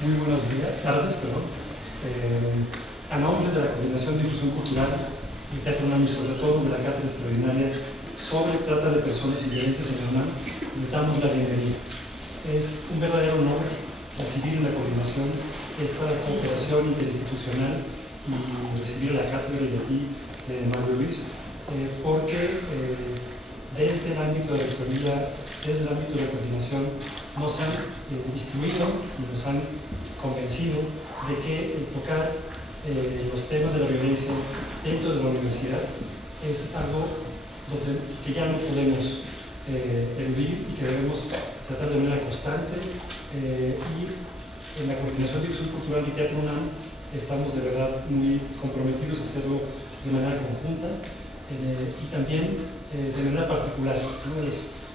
Muy buenos tardes. A nombre de la Coordinación de Difusión Cultural y Teatro UNAM y sobre todo de la Cátedra Extraordinaria sobre Trata de Personas y Violencias en la UNAM, les damos la bienvenida. Es un verdadero honor recibir en la coordinación esta cooperación interinstitucional y recibir la cátedra y aquí Mario Luis, porque desde el ámbito de la rectoría, desde el ámbito de la coordinación, nos han instruido y nos han convencido de que el tocar los temas de la violencia dentro de la universidad es algo que ya no podemos eludir y que debemos tratar de manera constante, y en la Coordinación de Difusión Cultural y Teatro UNAM estamos de verdad muy comprometidos a hacerlo de manera conjunta y también de manera particular, ¿no?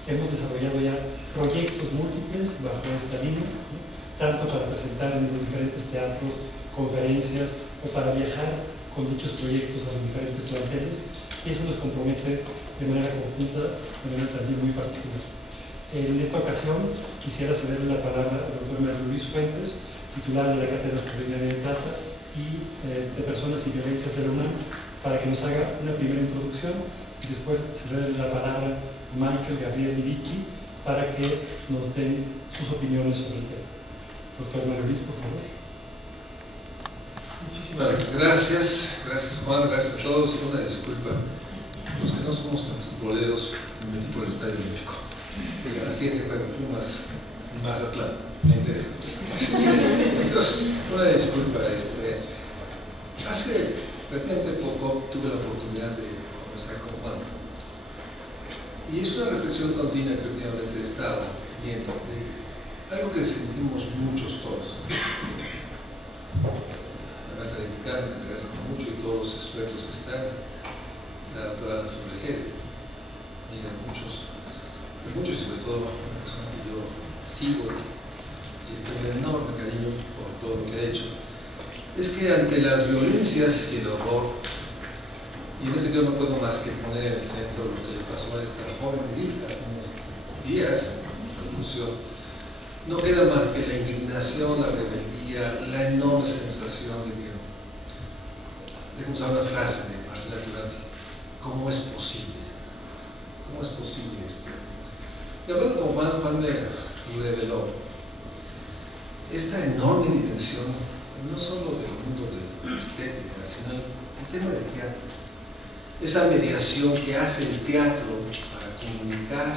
Hemos desarrollado ya proyectos múltiples bajo esta línea, ¿no? Tanto para presentar en los diferentes teatros, conferencias o para viajar con dichos proyectos a los diferentes planteles, y eso nos compromete de manera conjunta, de manera también muy particular. En esta ocasión quisiera cederle la palabra al doctor Mario Luis Fuentes, titular de la Cátedra Extraordinaria de Trata y de Personas y Violencias de la UNAM, para que nos haga una primera introducción y después cederle la palabra a Michael, Gabriel y Vicky para que nos den sus opiniones sobre el tema. Doctor Mario Luis, por favor. Muchísimas gracias Juan, gracias a todos. Una disculpa, los que no somos tan futboleros, me metí por el Estadio Olímpico. Y a las 7 juegan Pumas y Mazatlán, me enteré. Entonces, una disculpa. Hace relativamente poco tuve la oportunidad de conversar con Juan. Y es una reflexión continua que últimamente he estado viendo de algo que sentimos muchos todos. Maestra de Mexicana, me agradezco mucho, y todos los expertos que están, la doctora Sobrejero, y de muchos, y sobre todo una persona que yo sigo y tengo un enorme cariño por todo lo que ha hecho, es que ante las violencias y el horror, y en ese sentido no puedo más que poner en el centro lo que le pasó a esta joven Edith hace unos días, la revolución, no queda más que la indignación, la rebeldía, la enorme sensación de que, déjame usar una frase de Marcela Durante, ¿cómo es posible? ¿Cómo es posible esto? De acuerdo con Juan me reveló esta enorme dimensión, no solo del mundo de la estética, sino el tema del teatro. Esa mediación que hace el teatro para comunicar,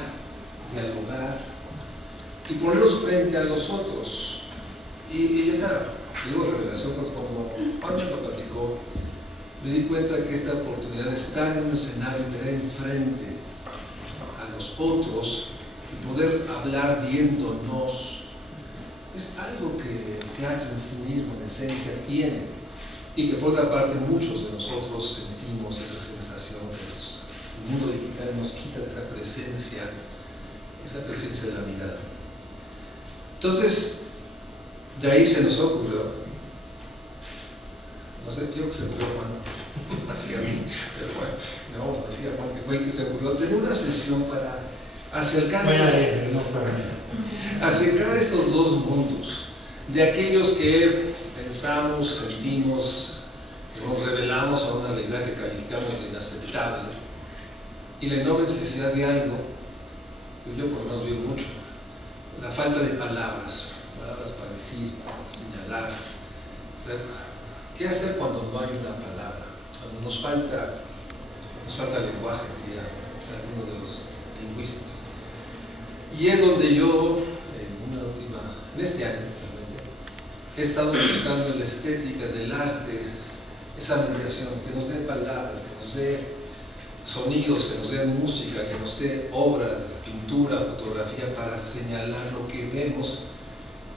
dialogar y ponerlos frente a los otros. Y esa, revelación, como Juan me lo platicó, me di cuenta de que esta oportunidad de estar en un escenario y tener enfrente a los otros y poder hablar viéndonos es algo que el teatro en sí mismo, en esencia, tiene, y que por otra parte muchos de nosotros sentimos esa sensación que el mundo digital nos quita de esa presencia de la mirada. Entonces, de ahí se nos ocurrió, no sé, yo que se me ocurrió Juan, más que a mí, pero bueno, le vamos a decir a Juan que fue el que se ocurrió tener una sesión para acercar estos dos mundos, de aquellos que pensamos, sentimos, que nos revelamos a una realidad que calificamos de inaceptable, y la enorme necesidad de algo que yo por lo menos veo mucho, la falta de palabras para decir, para señalar. O sea, ¿qué hacer cuando no hay una palabra? Cuando nos falta lenguaje, dirían algunos de los lingüistas. Y es donde yo, en este año realmente, he estado buscando en la estética del arte esa mediación, que nos dé palabras, que nos dé sonidos, que nos dé música, que nos dé obras, pintura, fotografía, para señalar lo que vemos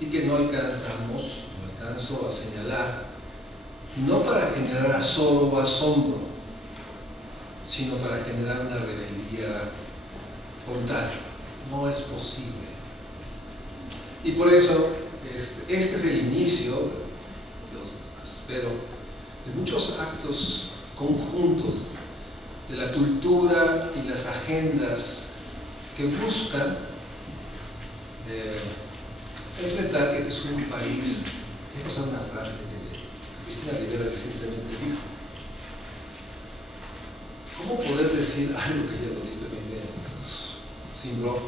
y que no alcanzo a señalar, no para generar azor o asombro, sino para generar una rebeldía frontal. No es posible. Y por eso, este es el inicio, espero, de muchos actos conjuntos de la cultura y las agendas que buscan enfrentar que este es un país quiero usar una frase que Cristina Rivera recientemente dijo. ¿Cómo poder decir algo que ya lo dijo sin blog?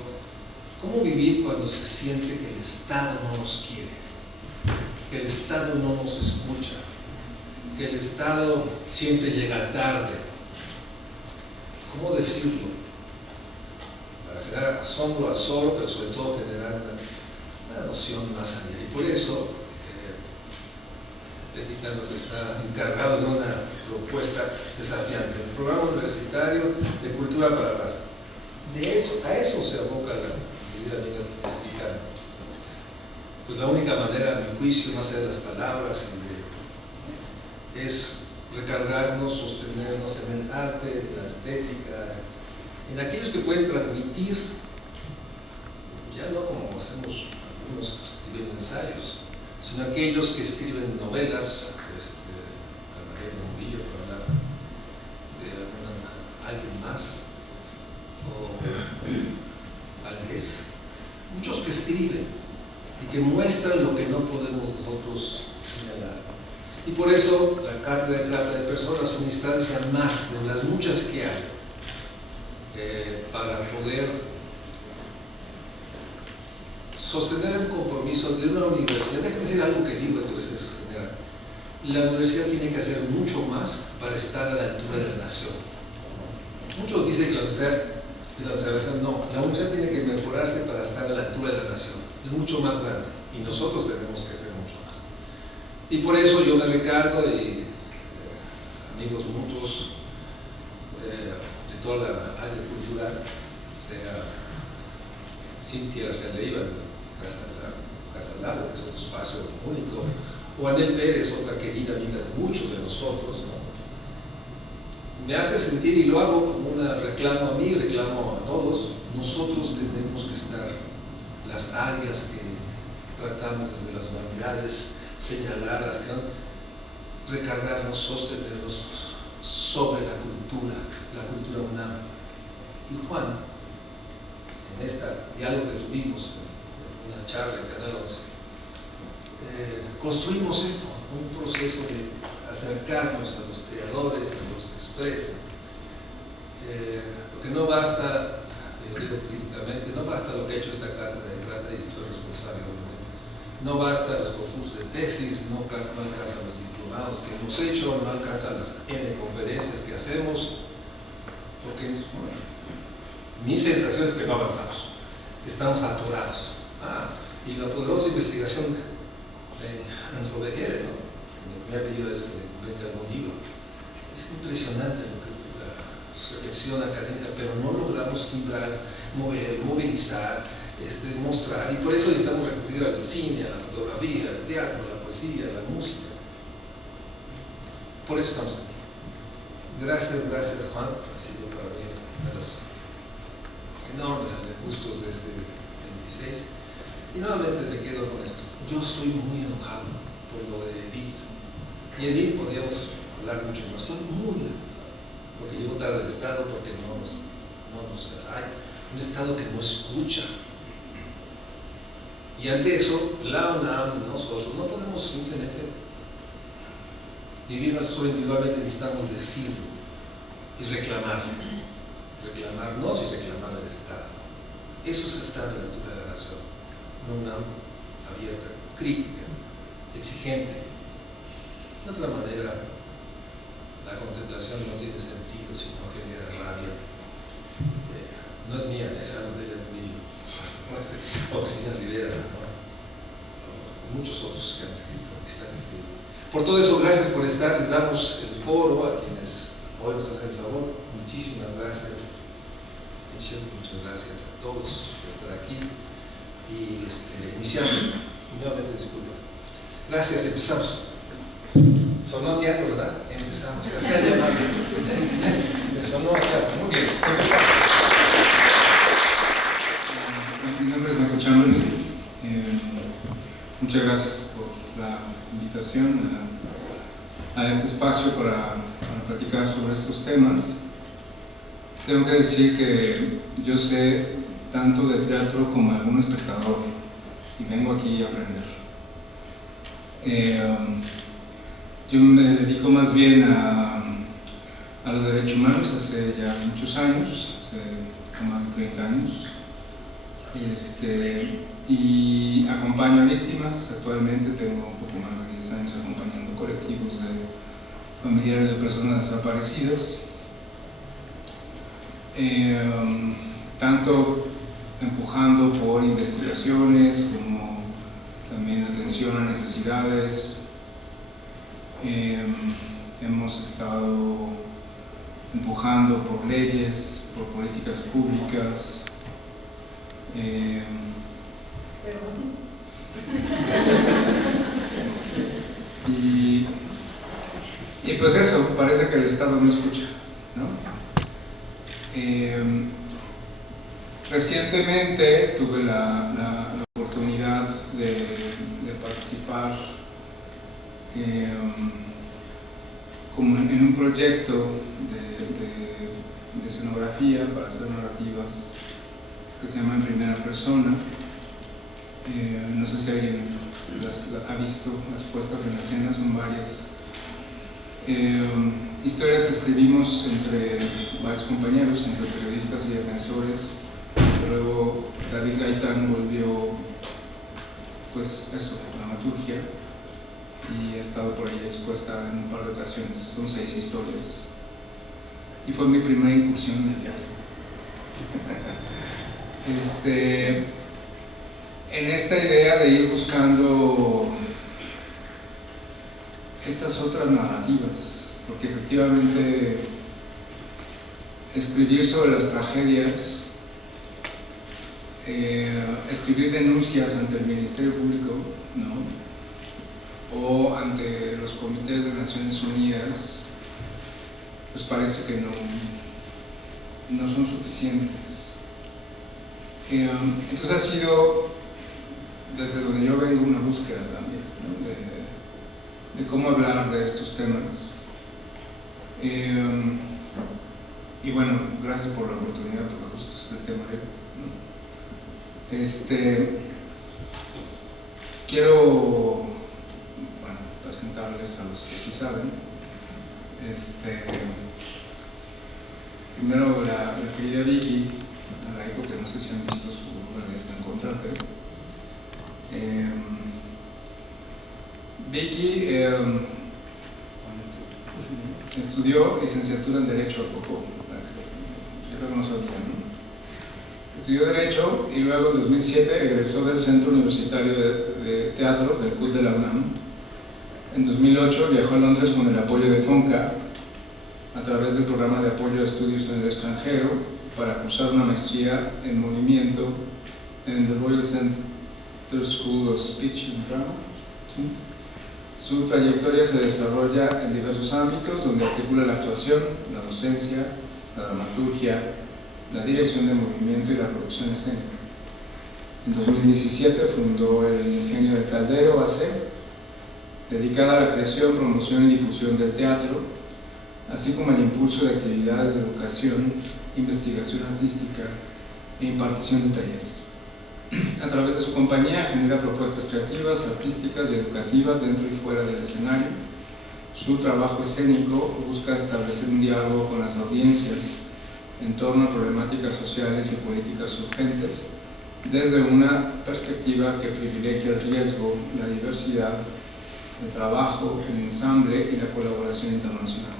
¿Cómo vivir cuando se siente que el Estado no nos quiere? Que el Estado no nos escucha, que el Estado siempre llega tarde. ¿Cómo decirlo? Para generar asombro, azor, pero sobre todo generar una noción más allá. Y por eso, Editando está encargado de una propuesta desafiante, el programa universitario de cultura para la paz. A eso se aboca la querida amiga mexicana. Pues la única manera, a mi juicio, más allá de las palabras, es recargarnos, sostenernos en el arte, en la estética, en aquellos que pueden transmitir, ya no como hacemos algunos escribiendo ensayos, sino aquellos que escriben novelas, María Murillo, para hablar de alguien más, o Valdés, muchos que escriben y que muestran lo que no podemos nosotros señalar. Y por eso la Cátedra de Trata de Personas es una instancia más de las muchas que hay para poder sostener un compromiso de una universidad. Déjame decir algo que digo que a veces general. La universidad tiene que hacer mucho más para estar a la altura de la nación. Muchos dicen que la universidad no, la universidad tiene que mejorarse para estar a la altura de la nación. Es mucho más grande y nosotros tenemos que hacer mucho más. Y por eso yo me recargo y amigos mutuos de toda la área cultural, sea Cintia Arceleiva, Casa al Lado, que es otro espacio único, o Anel Pérez, otra querida amiga de muchos de nosotros, ¿no? Me hace sentir, y lo hago como un reclamo a mí, reclamo a todos, nosotros tenemos que estar, las áreas que tratamos desde las humanidades, señalarlas, recargarnos, sostenernos sobre la cultura UNAM. Y Juan, en este diálogo que tuvimos, una charla en Canal 11, construimos esto, un proceso de acercarnos a los creadores, a los que expresan. Porque no basta, lo digo críticamente, no basta lo que ha hecho esta cátedra de trata, y soy responsable obviamente. No basta los concursos de tesis, no alcanzan los diplomados que hemos hecho, no alcanzan las N conferencias que hacemos, porque bueno, mi sensación es que no avanzamos, que estamos atorados. Y la poderosa investigación de Hans Obehere, ¿no? Que me ha pedido es que invente algún libro. Es impresionante lo que la reflexión académica, pero no logramos simbrar, mover, movilizar, mostrar, y por eso estamos recurriendo al cine, a la fotografía, al teatro, a la poesía, a la música. Por eso estamos aquí. Gracias Juan, ha sido para mí uno de los enormes gustos de este 26. Y nuevamente me quedo con esto. Yo estoy muy enojado por lo de Edith. Y Edith podríamos hablar mucho más. Estoy muy enojado porque llegó tarde al Estado, porque no nos hay un Estado que no escucha. Y ante eso, la UNAM, nosotros, no podemos simplemente vivir nuestra vida individualmente, necesitamos decirlo y reclamarlo. Reclamarnos y reclamar al Estado. Eso es estar a la altura de la nación. Una UNAM abierta, crítica, exigente. De otra manera, la contemplación no tiene sentido si no genera rabia. No es mía, es algo de Murillo, o Cristina Rivera, ¿no? O muchos otros que han escrito, que están escribiendo. Por todo eso, gracias por estar. Les damos el foro a quienes hoy nos hacen el favor. Muchísimas gracias. Muchas gracias a todos por estar aquí. Y iniciamos. Nuevamente disculpas. Gracias, empezamos. Sonó teatro, ¿verdad? Empezamos. Me sonó teatro. Muy bien, empezamos. Mi nombre es Marco Chamberlain. Muchas gracias por la invitación a este espacio para platicar sobre estos temas. Tengo que decir que yo sé tanto de teatro como algún espectador y vengo aquí a aprender. Yo me dedico más bien a los derechos humanos hace ya muchos años, hace más de 30 años. Y acompaño a víctimas. Actualmente tengo un poco más de 10 años acompañando colectivos de familiares de personas desaparecidas, tanto empujando por investigaciones como también atención a necesidades. Hemos estado empujando por leyes, por políticas públicas. Y pues eso, parece que el Estado no escucha, ¿no? Recientemente tuve la oportunidad de participar como en un proyecto de escenografía para hacer narrativas que se llama En Primera Persona. No sé si alguien ha visto las puestas en escena, son varias historias que escribimos entre varios compañeros, entre periodistas y defensores. Luego David Gaitán volvió, pues eso, dramaturgia, y ha estado por ahí expuesta en un par de ocasiones. Son 6 historias y fue mi primera incursión en el teatro. En esta idea de ir buscando estas otras narrativas, porque efectivamente escribir sobre las tragedias, escribir denuncias ante el Ministerio Público, ¿no?, o ante los comités de Naciones Unidas, pues parece que no son suficientes. Entonces ha sido, desde donde yo vengo, una búsqueda también, ¿no?, de cómo hablar de estos temas. Y bueno, gracias por la oportunidad, porque justo es el tema de hoy, ¿no? Quiero presentarles a los que sí saben. Primero la querida Vicky Alaico, que no sé si han visto su revista Encontrate. Vicky estudió licenciatura en Derecho a poco, yo creo que no sabía, ¿no? Estudió Derecho y luego en 2007 egresó del Centro Universitario de Teatro del CUT de la UNAM. En 2008 viajó a Londres con el apoyo de FONCA a través del programa de apoyo a estudios en el extranjero para cursar una maestría en movimiento en the Royal Centre School of Speech and Drama. ¿Sí? Su trayectoria se desarrolla en diversos ámbitos donde articula la actuación, la docencia, la dramaturgia, la dirección de movimiento y la producción escénica. En 2017 fundó el Ingenio del Caldero AC, dedicada a la creación, promoción y difusión del teatro, así como el impulso de actividades de educación, investigación artística e impartición de talleres. A través de su compañía genera propuestas creativas, artísticas y educativas dentro y fuera del escenario. Su trabajo escénico busca establecer un diálogo con las audiencias en torno a problemáticas sociales y políticas urgentes desde una perspectiva que privilegia el riesgo, la diversidad, el trabajo, el ensamble y la colaboración internacional.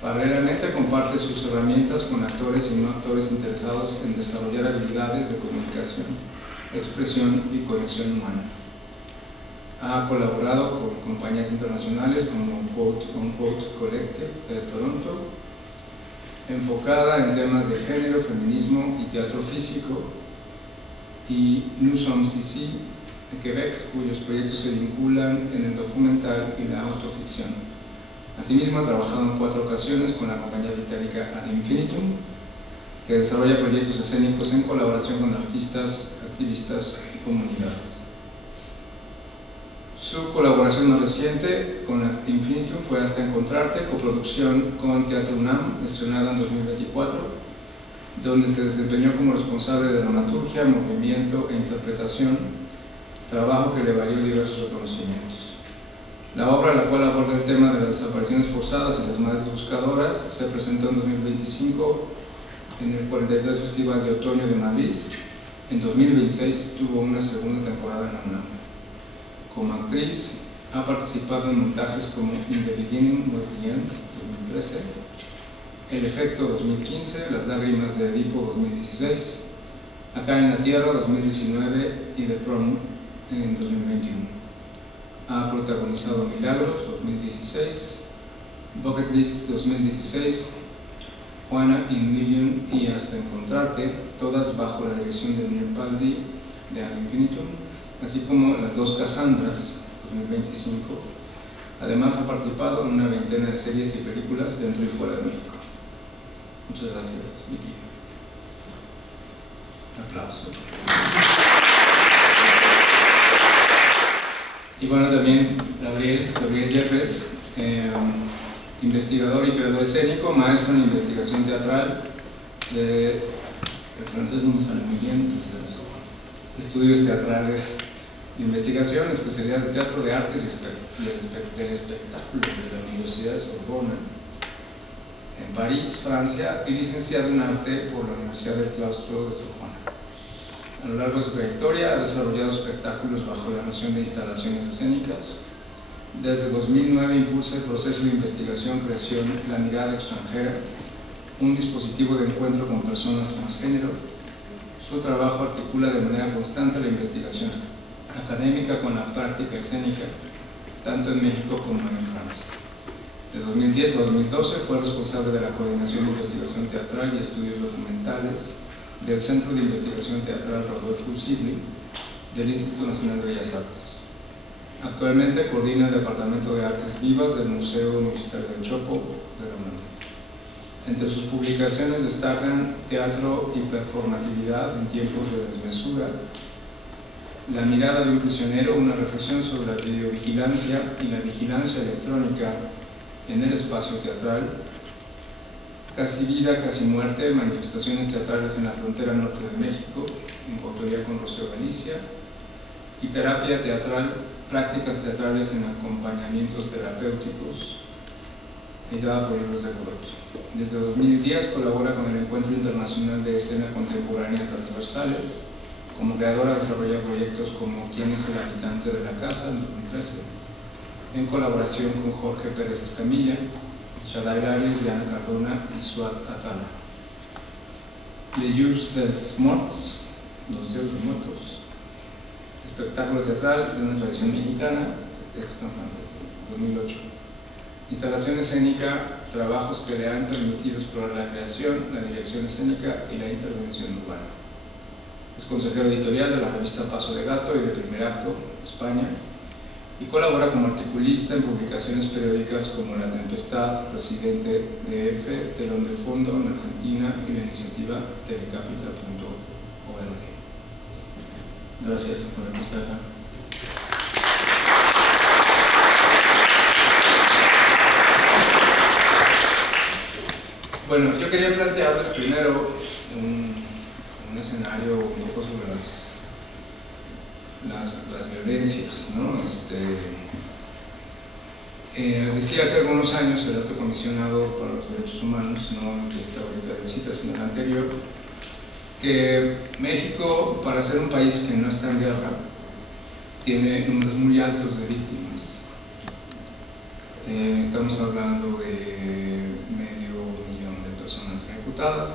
Paralelamente comparte sus herramientas con actores y no actores interesados en desarrollar habilidades de comunicación, expresión y conexión humana. Ha colaborado con compañías internacionales como Quote Unquote Collective de Toronto, enfocada en temas de género, feminismo y teatro físico, y Nous sommes ici de Quebec, cuyos proyectos se vinculan en el documental y la autoficción. Asimismo, ha trabajado en 4 ocasiones con la compañía británica Ad Infinitum, que desarrolla proyectos escénicos en colaboración con artistas, activistas y comunidades. Su colaboración más reciente con Ad Infinitum fue Hasta Encontrarte, coproducción con Teatro UNAM, estrenada en 2024, donde se desempeñó como responsable de dramaturgia, movimiento e interpretación, trabajo que le valió diversos reconocimientos. La obra, la cual aborda el tema de las desapariciones forzadas y las madres buscadoras, se presentó en 2025 en el 43 Festival de Otoño de Madrid. En 2026 tuvo una segunda temporada en la UNAM. Como actriz, ha participado en montajes como In the Beginning Was the End, 2013, El Efecto, 2015, Las Lágrimas de Edipo, 2016, Acá en la Tierra, 2019 y The Prom, en 2021. Ha protagonizado Milagros, 2016, Bucket List, 2016, Juana in Million y Hasta Encontrarte, todas bajo la dirección de Nir Paldi de Ad Infinitum, así como Las Dos Cassandras, 2025. Además ha participado en una veintena de series y películas dentro y fuera de México. Muchas gracias, Vicky. Aplauso. Y bueno, también Gabriel Yepes, investigador y creador escénico, maestro en investigación teatral, el francés no me sale muy bien, entonces, estudios teatrales de investigación, especialidad de teatro de artes y del espectáculo de la Universidad de Sorbona, en París, Francia, y licenciado en arte por la Universidad del Claustro de Sorbona. A lo largo de su trayectoria ha desarrollado espectáculos bajo la noción de instalaciones escénicas. Desde 2009 impulsa el proceso de investigación-creación La Mirada Extranjera, un dispositivo de encuentro con personas transgénero. Su trabajo articula de manera constante la investigación académica con la práctica escénica, tanto en México como en Francia. De 2010 a 2012 fue responsable de la coordinación de investigación teatral y estudios documentales del Centro de Investigación Teatral Rodolfo Usigli del Instituto Nacional de Bellas Artes. Actualmente coordina el Departamento de Artes Vivas del Museo Universitario del Chopo de la UNAM. Entre sus publicaciones destacan Teatro y Performatividad en tiempos de desmesura, La mirada de un prisionero, una reflexión sobre la videovigilancia y la vigilancia electrónica en el espacio teatral, Casi vida, casi muerte, manifestaciones teatrales en la frontera norte de México, en coautoría con Rocío Galicia, y terapia teatral, prácticas teatrales en acompañamientos terapéuticos, editada por Libros de Color. Desde 2010 colabora con el Encuentro Internacional de Escena Contemporánea Transversales. Como creadora desarrolla proyectos como ¿Quién es el habitante de la casa?, en 2013, en colaboración con Jorge Pérez Escamilla, Shaddai Larios, Diana Cardona y Suat Atala. Les Jours des Morts, Los Días de los Muertos, espectáculo teatral de una tradición mexicana, esto está en francés, 2008. Instalación escénica, trabajos que le han permitido explorar la creación, la dirección escénica y la intervención urbana. Es consejero editorial de la revista Paso de Gato y de Primer Acto, España, y colabora como articulista en publicaciones periódicas como La Tempestad, Residente DF, Telón de Fondo en Argentina y la iniciativa telecapital.org. Gracias por estar acá. Bueno, yo quería plantearles primero un escenario un poco sobre las violencias, ¿no? Decía hace algunos años el alto comisionado para los derechos humanos, no el que está ahorita de visita, sino el anterior, que México, para ser un país que no está en guerra, tiene números muy altos de víctimas. Estamos hablando de 500,000 de personas ejecutadas,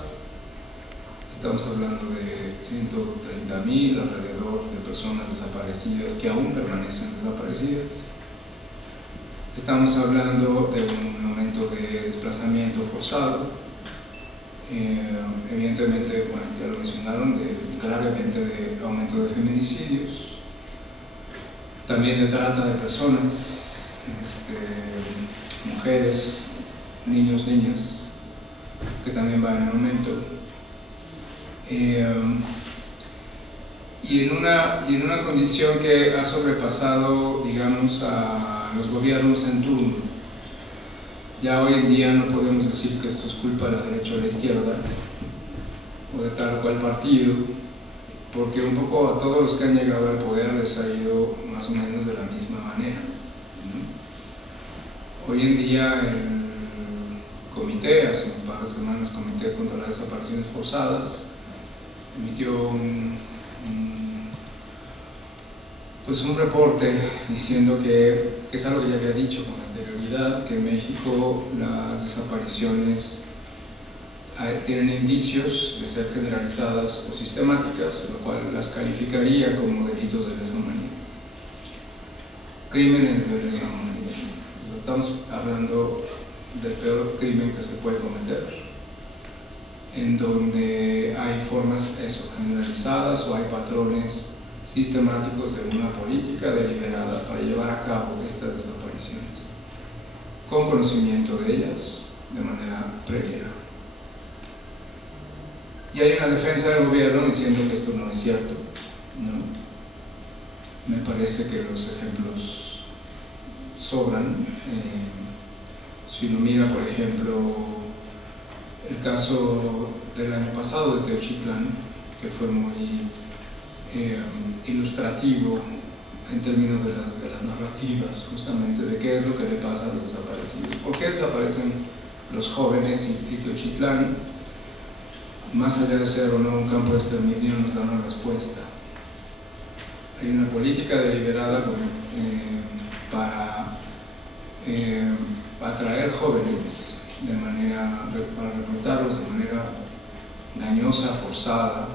estamos hablando de 130,000 alrededor de personas desaparecidas que aún permanecen desaparecidas. Estamos hablando de un aumento de desplazamiento forzado, evidentemente, bueno, ya lo mencionaron, gravemente de aumento de feminicidios, también de trata de personas, mujeres, niños, niñas, que también va en aumento. Y en una condición que ha sobrepasado, digamos, a los gobiernos en turno. Ya hoy en día no podemos decir que esto es culpa de la derecha o de la izquierda, o de tal o cual partido, porque un poco a todos los que han llegado al poder les ha ido más o menos de la misma manera, ¿no? Hoy en día el comité, hace un par de semanas, Comité contra las Desapariciones Forzadas, emitió un reporte diciendo que es algo que ya había dicho con anterioridad, que en México las desapariciones tienen indicios de ser generalizadas o sistemáticas, lo cual las calificaría como delitos de lesa humanidad, crímenes de lesa humanidad. Entonces, estamos hablando del peor crimen que se puede cometer, en donde hay formas generalizadas o hay patrones sistemáticos de una política deliberada para llevar a cabo estas desapariciones, con conocimiento de ellas de manera previa. Y hay una defensa del gobierno diciendo que esto no es cierto, ¿no? Me parece que los ejemplos sobran. Si uno mira, por ejemplo, el caso del año pasado de Teochitlán, que fue muy ilustrativo en términos de las narrativas, justamente, de qué es lo que le pasa a los desaparecidos. ¿Por qué desaparecen los jóvenes? Y Teochitlán, más allá de ser o no un campo de exterminio, nos da una respuesta. Hay una política deliberada para atraer jóvenes para reclutarlos de manera dañosa, forzada,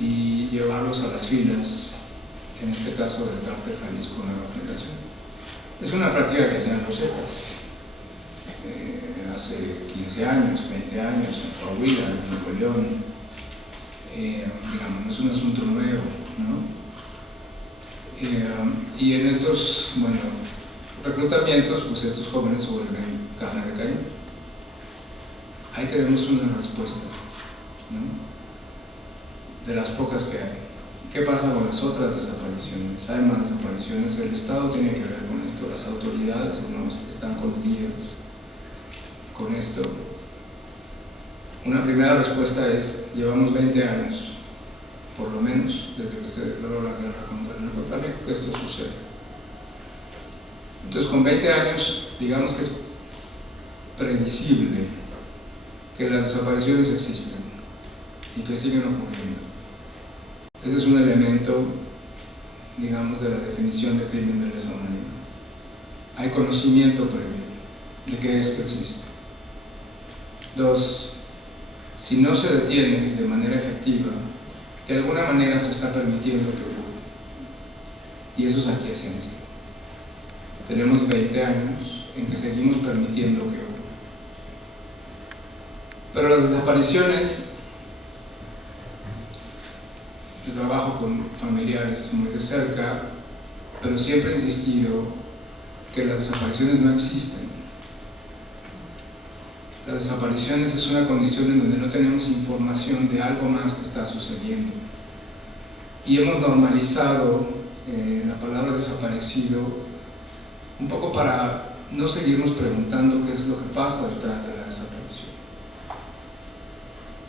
y llevarlos a las filas, en este caso del Cártel Jalisco Nueva Generación. Es una práctica que hacían los Zetas hace 15 años, 20 años, en Coahuila, en Nuevo León. Digamos, no es un asunto nuevo, ¿no? Y en estos, reclutamientos, pues estos jóvenes se vuelven carne de cañón. Ahí tenemos una respuesta, ¿no? De las pocas que hay. ¿Qué pasa con las otras desapariciones? Hay más desapariciones. El Estado tiene que ver con esto, las autoridades no están coludidas con esto. Una primera respuesta es: llevamos 20 años, por lo menos, desde que se declaró la guerra contra el narcotráfico, que esto sucede. Entonces, con 20 años, digamos que es previsible que las desapariciones existen y que siguen ocurriendo. Ese es un elemento, digamos, de la definición de crimen de lesa humanidad. Hay conocimiento previo de que esto existe. 2. Si no se detiene de manera efectiva, de alguna manera se está permitiendo que ocurra. Y eso es aquiescencia. Tenemos 20 años en que seguimos permitiendo que ocurra. Pero las desapariciones, yo trabajo con familiares muy de cerca, pero siempre he insistido que las desapariciones no existen. Las desapariciones es una condición en donde no tenemos información de algo más que está sucediendo. Y hemos normalizado la palabra desaparecido un poco para no seguirnos preguntando qué es lo que pasa detrás de la desaparición.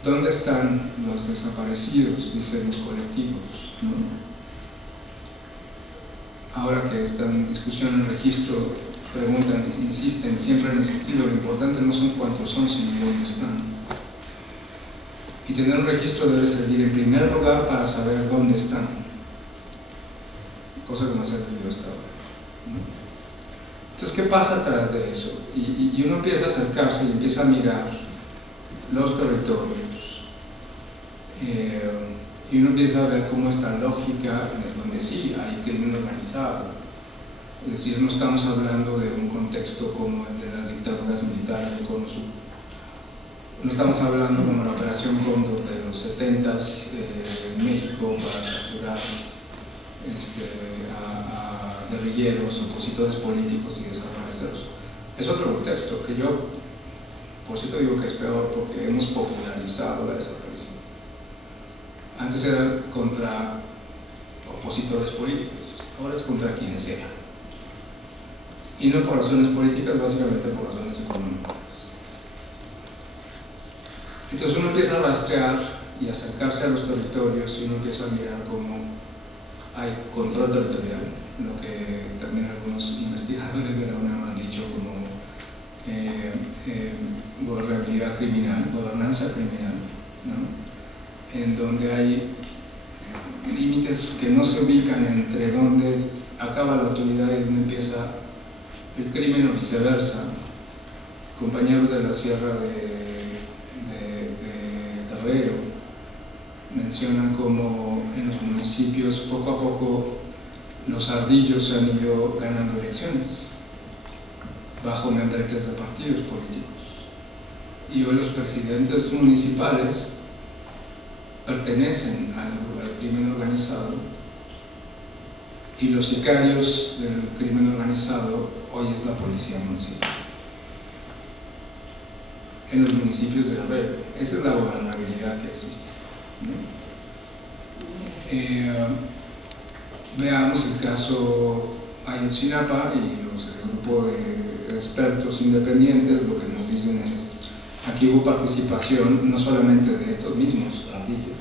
¿Dónde están los desaparecidos? Dicen los colectivos, ¿no? Ahora que están en discusión en el registro, preguntan, insisten, siempre han insistido, lo importante no son cuántos son, sino dónde están. Y tener un registro debe servir en primer lugar para saber dónde están, cosa que no ha servido hasta ahora, ¿no? Entonces, ¿qué pasa atrás de eso? Y uno empieza a acercarse y empieza a mirar los territorios, y uno empieza a ver cómo esta lógica, donde sí hay crimen organizado. Es decir, no estamos hablando de un contexto como el de las dictaduras militares de Cono Sur. No estamos hablando como la Operación Cóndor de los 70s en México para capturar a guerrilleros, opositores políticos y desaparecerlos. Es otro contexto que yo, por cierto, digo que es peor porque hemos popularizado la desaparición. Antes era contra opositores políticos, ahora es contra quien sea. Y no por razones políticas, básicamente por razones económicas. Entonces uno empieza a rastrear y acercarse a los territorios y uno empieza a mirar cómo hay control territorial, lo que también algunos investigadores de la UNAM han dicho como gobernabilidad criminal, gobernanza criminal, ¿no? En donde hay límites que no se ubican entre donde acaba la autoridad y donde empieza el crimen o viceversa. Compañeros de la Sierra de Guerrero mencionan cómo en los municipios poco a poco los ardillos han ido ganando elecciones bajo membretes de partidos políticos, y hoy los presidentes municipales pertenecen al crimen organizado, y los sicarios del crimen organizado hoy es la policía municipal en los municipios de Guerrero. Esa es la gobernabilidad que existe, ¿no? Veamos el caso Ayotzinapa, y el grupo de expertos independientes lo que nos dicen es: aquí hubo participación no solamente de estos mismos ardillos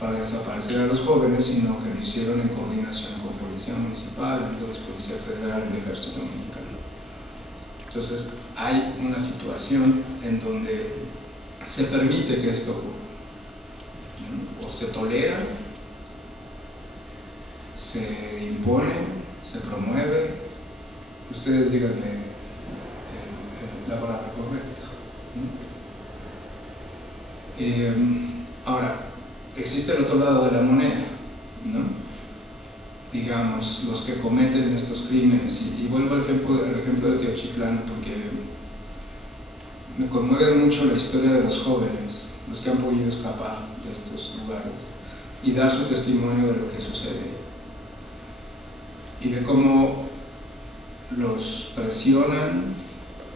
para desaparecer a los jóvenes, sino que lo hicieron en coordinación con Policía Municipal, entonces Policía Federal y el Ejército Mexicano. Entonces hay una situación en donde se permite que esto ocurra, ¿no? O se tolera, se impone, se promueve. Ustedes díganme la palabra correcta, ¿no? Ahora, existe el otro lado de la moneda, ¿no? Digamos, los que cometen estos crímenes, y vuelvo al ejemplo de Teochitlán, porque me conmueve mucho la historia de los jóvenes, los que han podido escapar de estos lugares y dar su testimonio de lo que sucede, y de cómo los presionan,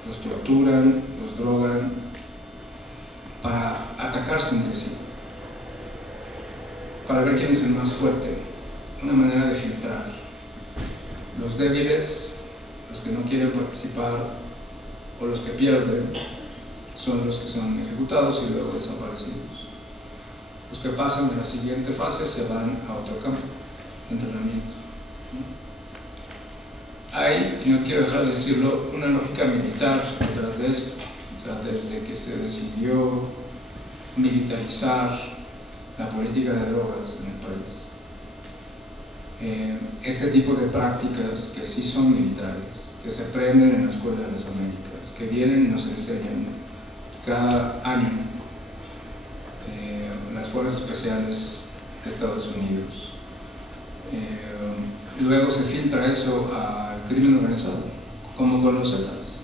los torturan, los drogan para atacarse entre sí, para ver quién es el más fuerte. Una manera de filtrar. Los débiles, los que no quieren participar o los que pierden, son los que son ejecutados y luego desaparecidos. Los que pasan de la siguiente fase se van a otro campo de entrenamiento, ¿no? Hay, y no quiero dejar de decirlo, una lógica militar detrás de esto. O sea, desde que se decidió militarizar la política de drogas en el país, este tipo de prácticas que sí son militares, que se aprenden en la Escuela de las Américas, que vienen y nos enseñan cada año las Fuerzas Especiales de Estados Unidos. Luego se filtra eso al crimen organizado, como con los Zetas.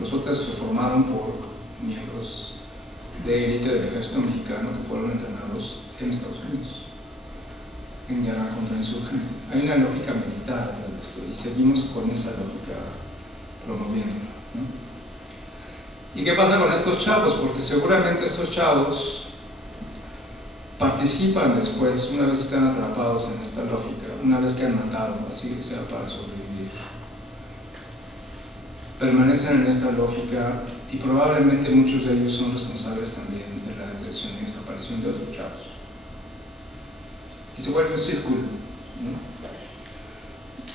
Los Zetas se formaron por miembros de élite del Ejército Mexicano que fueron entrenados en Estados Unidos en guerra contra insurgentes. Hay una lógica militar de esto, y seguimos con esa lógica promoviéndola, ¿no? ¿Y qué pasa con estos chavos? Porque seguramente estos chavos participan después, una vez que están atrapados en esta lógica, una vez que han matado, así que sea para sobrevivir, permanecen en esta lógica, y probablemente muchos de ellos son responsables también de la detención y desaparición de otros chavos. Y se vuelve un círculo, ¿no?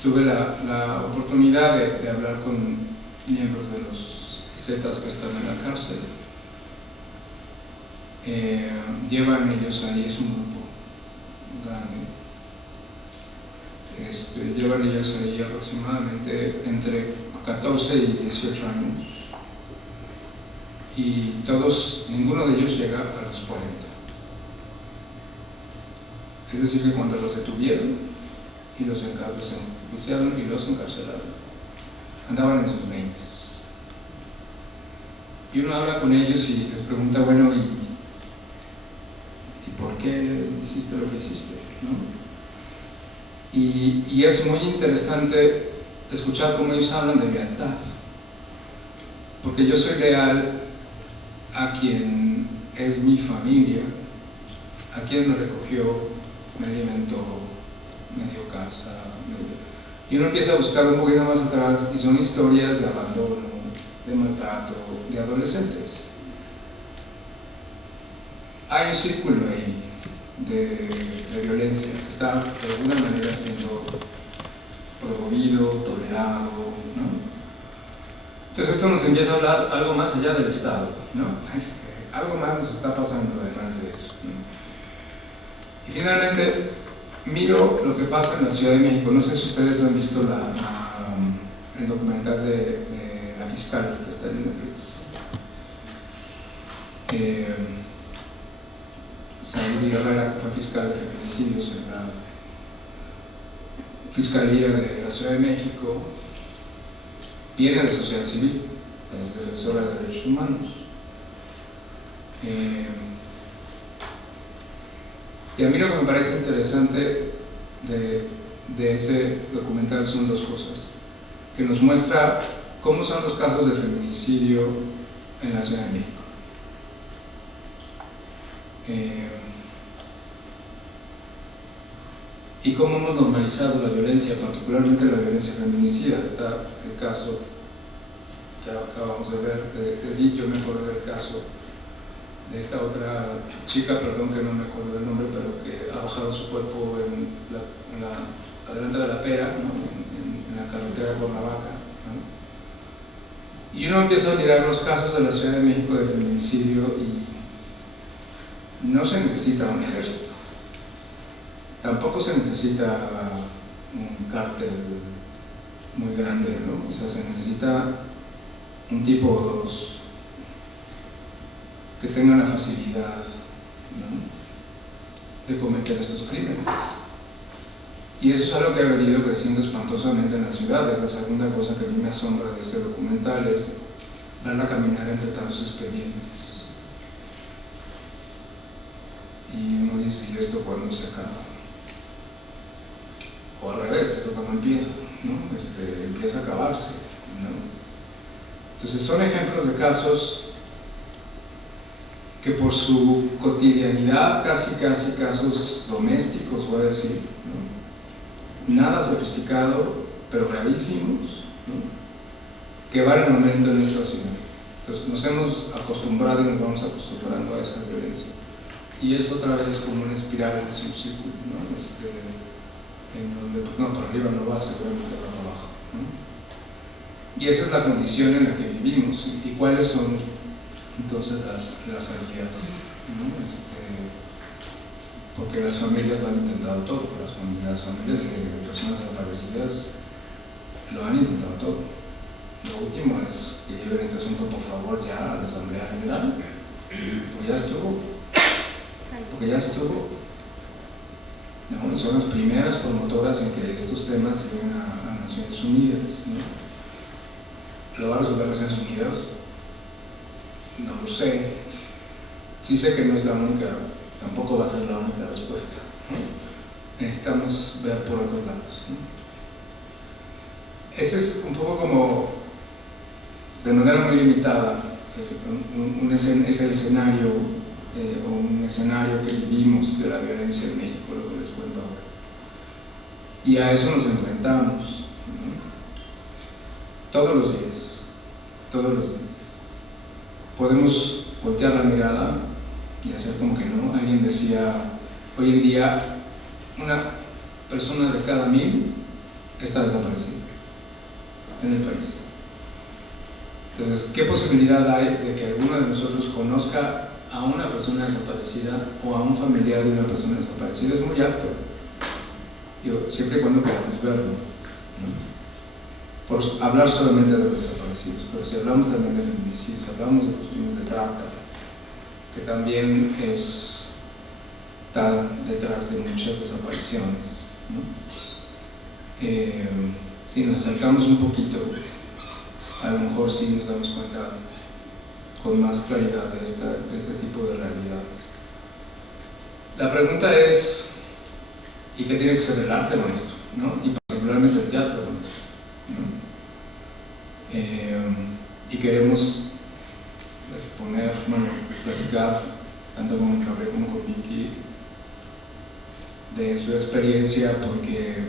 Tuve la oportunidad de hablar con miembros de los Zetas que están en la cárcel. Llevan ellos ahí, es un grupo grande, llevan ellos ahí aproximadamente entre 14 y 18 años, y todos, ninguno de ellos llega a los 40. Es decir, que cuando los detuvieron y los enjuiciaron y los encarcelaron, andaban en sus 20s. Y uno habla con ellos y les pregunta, bueno, ¿y por qué hiciste lo que hiciste? ¿No? Y es muy interesante escuchar cómo ellos hablan de lealtad, porque yo soy leal a quien es mi familia, a quien me recogió, me alimentó, me dio casa, y uno empieza a buscar un poquito más atrás, y son historias de abandono, de maltrato, de adolescentes. Hay un círculo ahí de violencia que está de alguna manera siendo promovido, tolerado, ¿no? Entonces esto nos empieza a hablar algo más allá del Estado, ¿no? Algo más nos está pasando además de eso, ¿no? Y finalmente miro lo que pasa en la Ciudad de México. No sé si ustedes han visto el documental de la fiscal que está en Netflix. Saúl Herrera, que fue fiscal de feminicidios en la Fiscalía de la Ciudad de México, viene de sociedad civil, es defensora de derechos humanos. Y a mí lo que me parece interesante de ese documental son dos cosas, que nos muestra cómo son los casos de feminicidio en la Ciudad de México. Y cómo hemos normalizado la violencia, particularmente la violencia feminicida. Está el caso que acabamos de ver de Edith. Yo me acuerdo del caso de esta otra chica, perdón que no me acuerdo del nombre, pero que ha arrojado su cuerpo adelante de la Pera, ¿no? en la carretera de Cuernavaca, ¿no? Y uno empieza a mirar los casos de la Ciudad de México de feminicidio y no se necesita un ejército, tampoco se necesita un cártel muy grande, ¿no? O sea, se necesita un tipo o dos que tengan la facilidad, ¿no?, de cometer estos crímenes. Y eso es algo que ha venido creciendo espantosamente en la ciudad. Es la segunda cosa que a mí me asombra de este documental, es darla a caminar entre tantos expedientes. Y uno dice, ¿y esto cuándo se acaba? O al revés, esto cuándo empieza, ¿no? Empieza a acabarse, ¿no? Entonces son ejemplos de casos que por su cotidianidad, casi casos domésticos, voy a decir, ¿no?, nada sofisticado, pero gravísimos, ¿no?, que van en aumento en nuestra ciudad. Entonces nos hemos acostumbrado y nos vamos acostumbrando a esa violencia. Y es otra vez como una espiral, es un círculo, ¿no?, en donde, pues, no, por arriba no va, seguramente va para abajo, ¿no? Y esa es la condición en la que vivimos. ¿Y cuáles son entonces las salidas, ¿no? Porque las familias lo han intentado todo, las familias de personas desaparecidas lo han intentado todo. Lo último es que lleven este asunto, por favor, ya a la Asamblea General, pues ya estuvo, porque ya estuvo. ¿No? Son las primeras promotoras en que estos temas lleguen a Naciones Unidas, ¿no? ¿Lo va a resolver Naciones Unidas? No lo sé. Sí sé que no es la única, tampoco va a ser la única respuesta, ¿no? Necesitamos ver por otros lados, ¿no? Ese es un poco como, de manera muy limitada, es el escenario, o un escenario que vivimos de la violencia en México, lo que les cuento ahora. Y a eso nos enfrentamos, ¿no?, todos los días, todos los días. Podemos voltear la mirada y hacer como que no. Alguien decía, hoy en día una persona de cada 1000 está desaparecida en el país. Entonces, ¿qué posibilidad hay de que alguno de nosotros conozca a una persona desaparecida o a un familiar de una persona desaparecida? Es muy alto. Digo, siempre y cuando queramos verlo, ¿no? Por hablar solamente de los desaparecidos, pero si hablamos también de feminicidios, hablamos de cuestiones de trata, que también está detrás de muchas desapariciones, ¿no? Si nos acercamos un poquito, a lo mejor sí nos damos cuenta con más claridad de este tipo de realidades. La pregunta es, ¿y qué tiene que ser el arte con esto, ¿no? Y particularmente el teatro con esto, ¿no? Y queremos exponer, platicar tanto con Gabriel como con Vicky de su experiencia, porque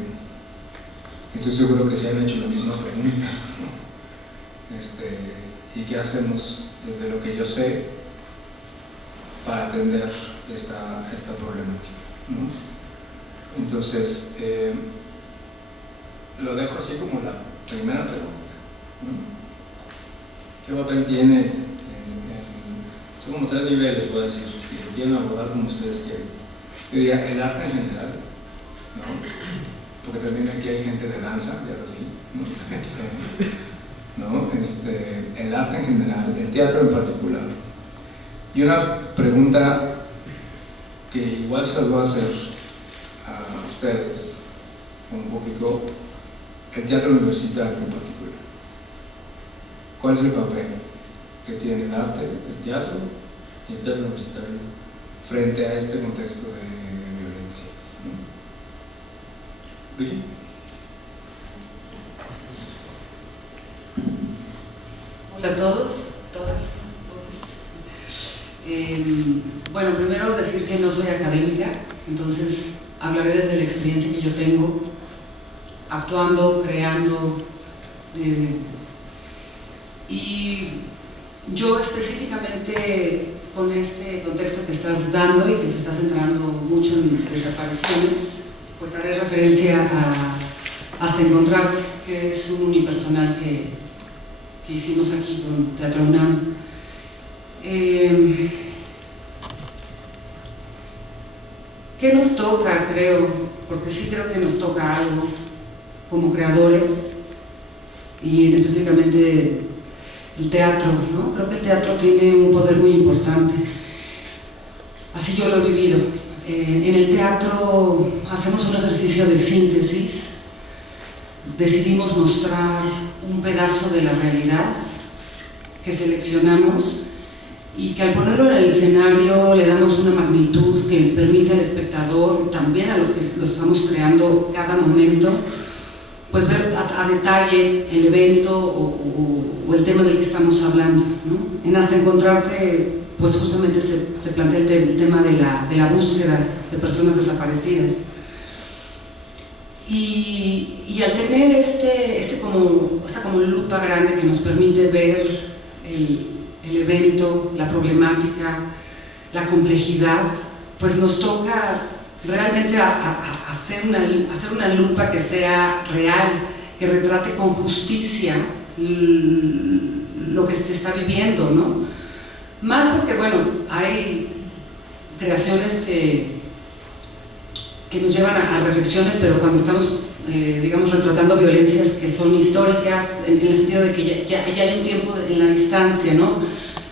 estoy seguro que se han hecho la misma pregunta, ¿no? ¿Y qué hacemos desde lo que yo sé para atender esta problemática, ¿no? Entonces, lo dejo así como la primera pregunta, ¿no? ¿Qué papel tiene? Son como 3 niveles, voy a decir, si lo quieren abordar como ustedes quieren. Yo diría el arte en general, ¿no? Porque también aquí hay gente de danza, ya lo vi, ¿no? El arte en general, el teatro en particular. Y una pregunta que igual se las voy a hacer a ustedes, como público, el teatro universitario en particular. ¿Cuál es el papel que tiene el arte, el teatro y el teatro universitario frente a este contexto de violencias, ¿no? ¿Vicky? Hola a todos, todas, todos. Bueno, primero decir que no soy académica, entonces hablaré desde la experiencia que yo tengo actuando, creando, y yo específicamente con este contexto que estás dando y que se está centrando mucho en desapariciones, pues haré referencia a Hasta Encontrarte, que es un unipersonal que hicimos aquí con Teatro UNAM. ¿Qué nos toca, creo? Porque sí creo que nos toca algo como creadores y específicamente el teatro, ¿no? Creo que el teatro tiene un poder muy importante. Así yo lo he vivido. En el teatro hacemos un ejercicio de síntesis, decidimos mostrar un pedazo de la realidad que seleccionamos y que al ponerlo en el escenario le damos una magnitud que permite al espectador, también a los que lo estamos creando cada momento, pues ver a detalle el evento o el tema del que estamos hablando, ¿no? En Hasta Encontrarte, pues justamente se plantea el tema de la búsqueda de personas desaparecidas. Y al tener esta como lupa grande que nos permite ver el evento, la problemática, la complejidad, pues nos toca realmente hacer una lupa que sea real, que retrate con justicia lo que se está viviendo, ¿no? Más porque, bueno, hay creaciones que nos llevan a reflexiones, pero cuando estamos, digamos, retratando violencias que son históricas, en el sentido de que ya hay un tiempo en la distancia, ¿no?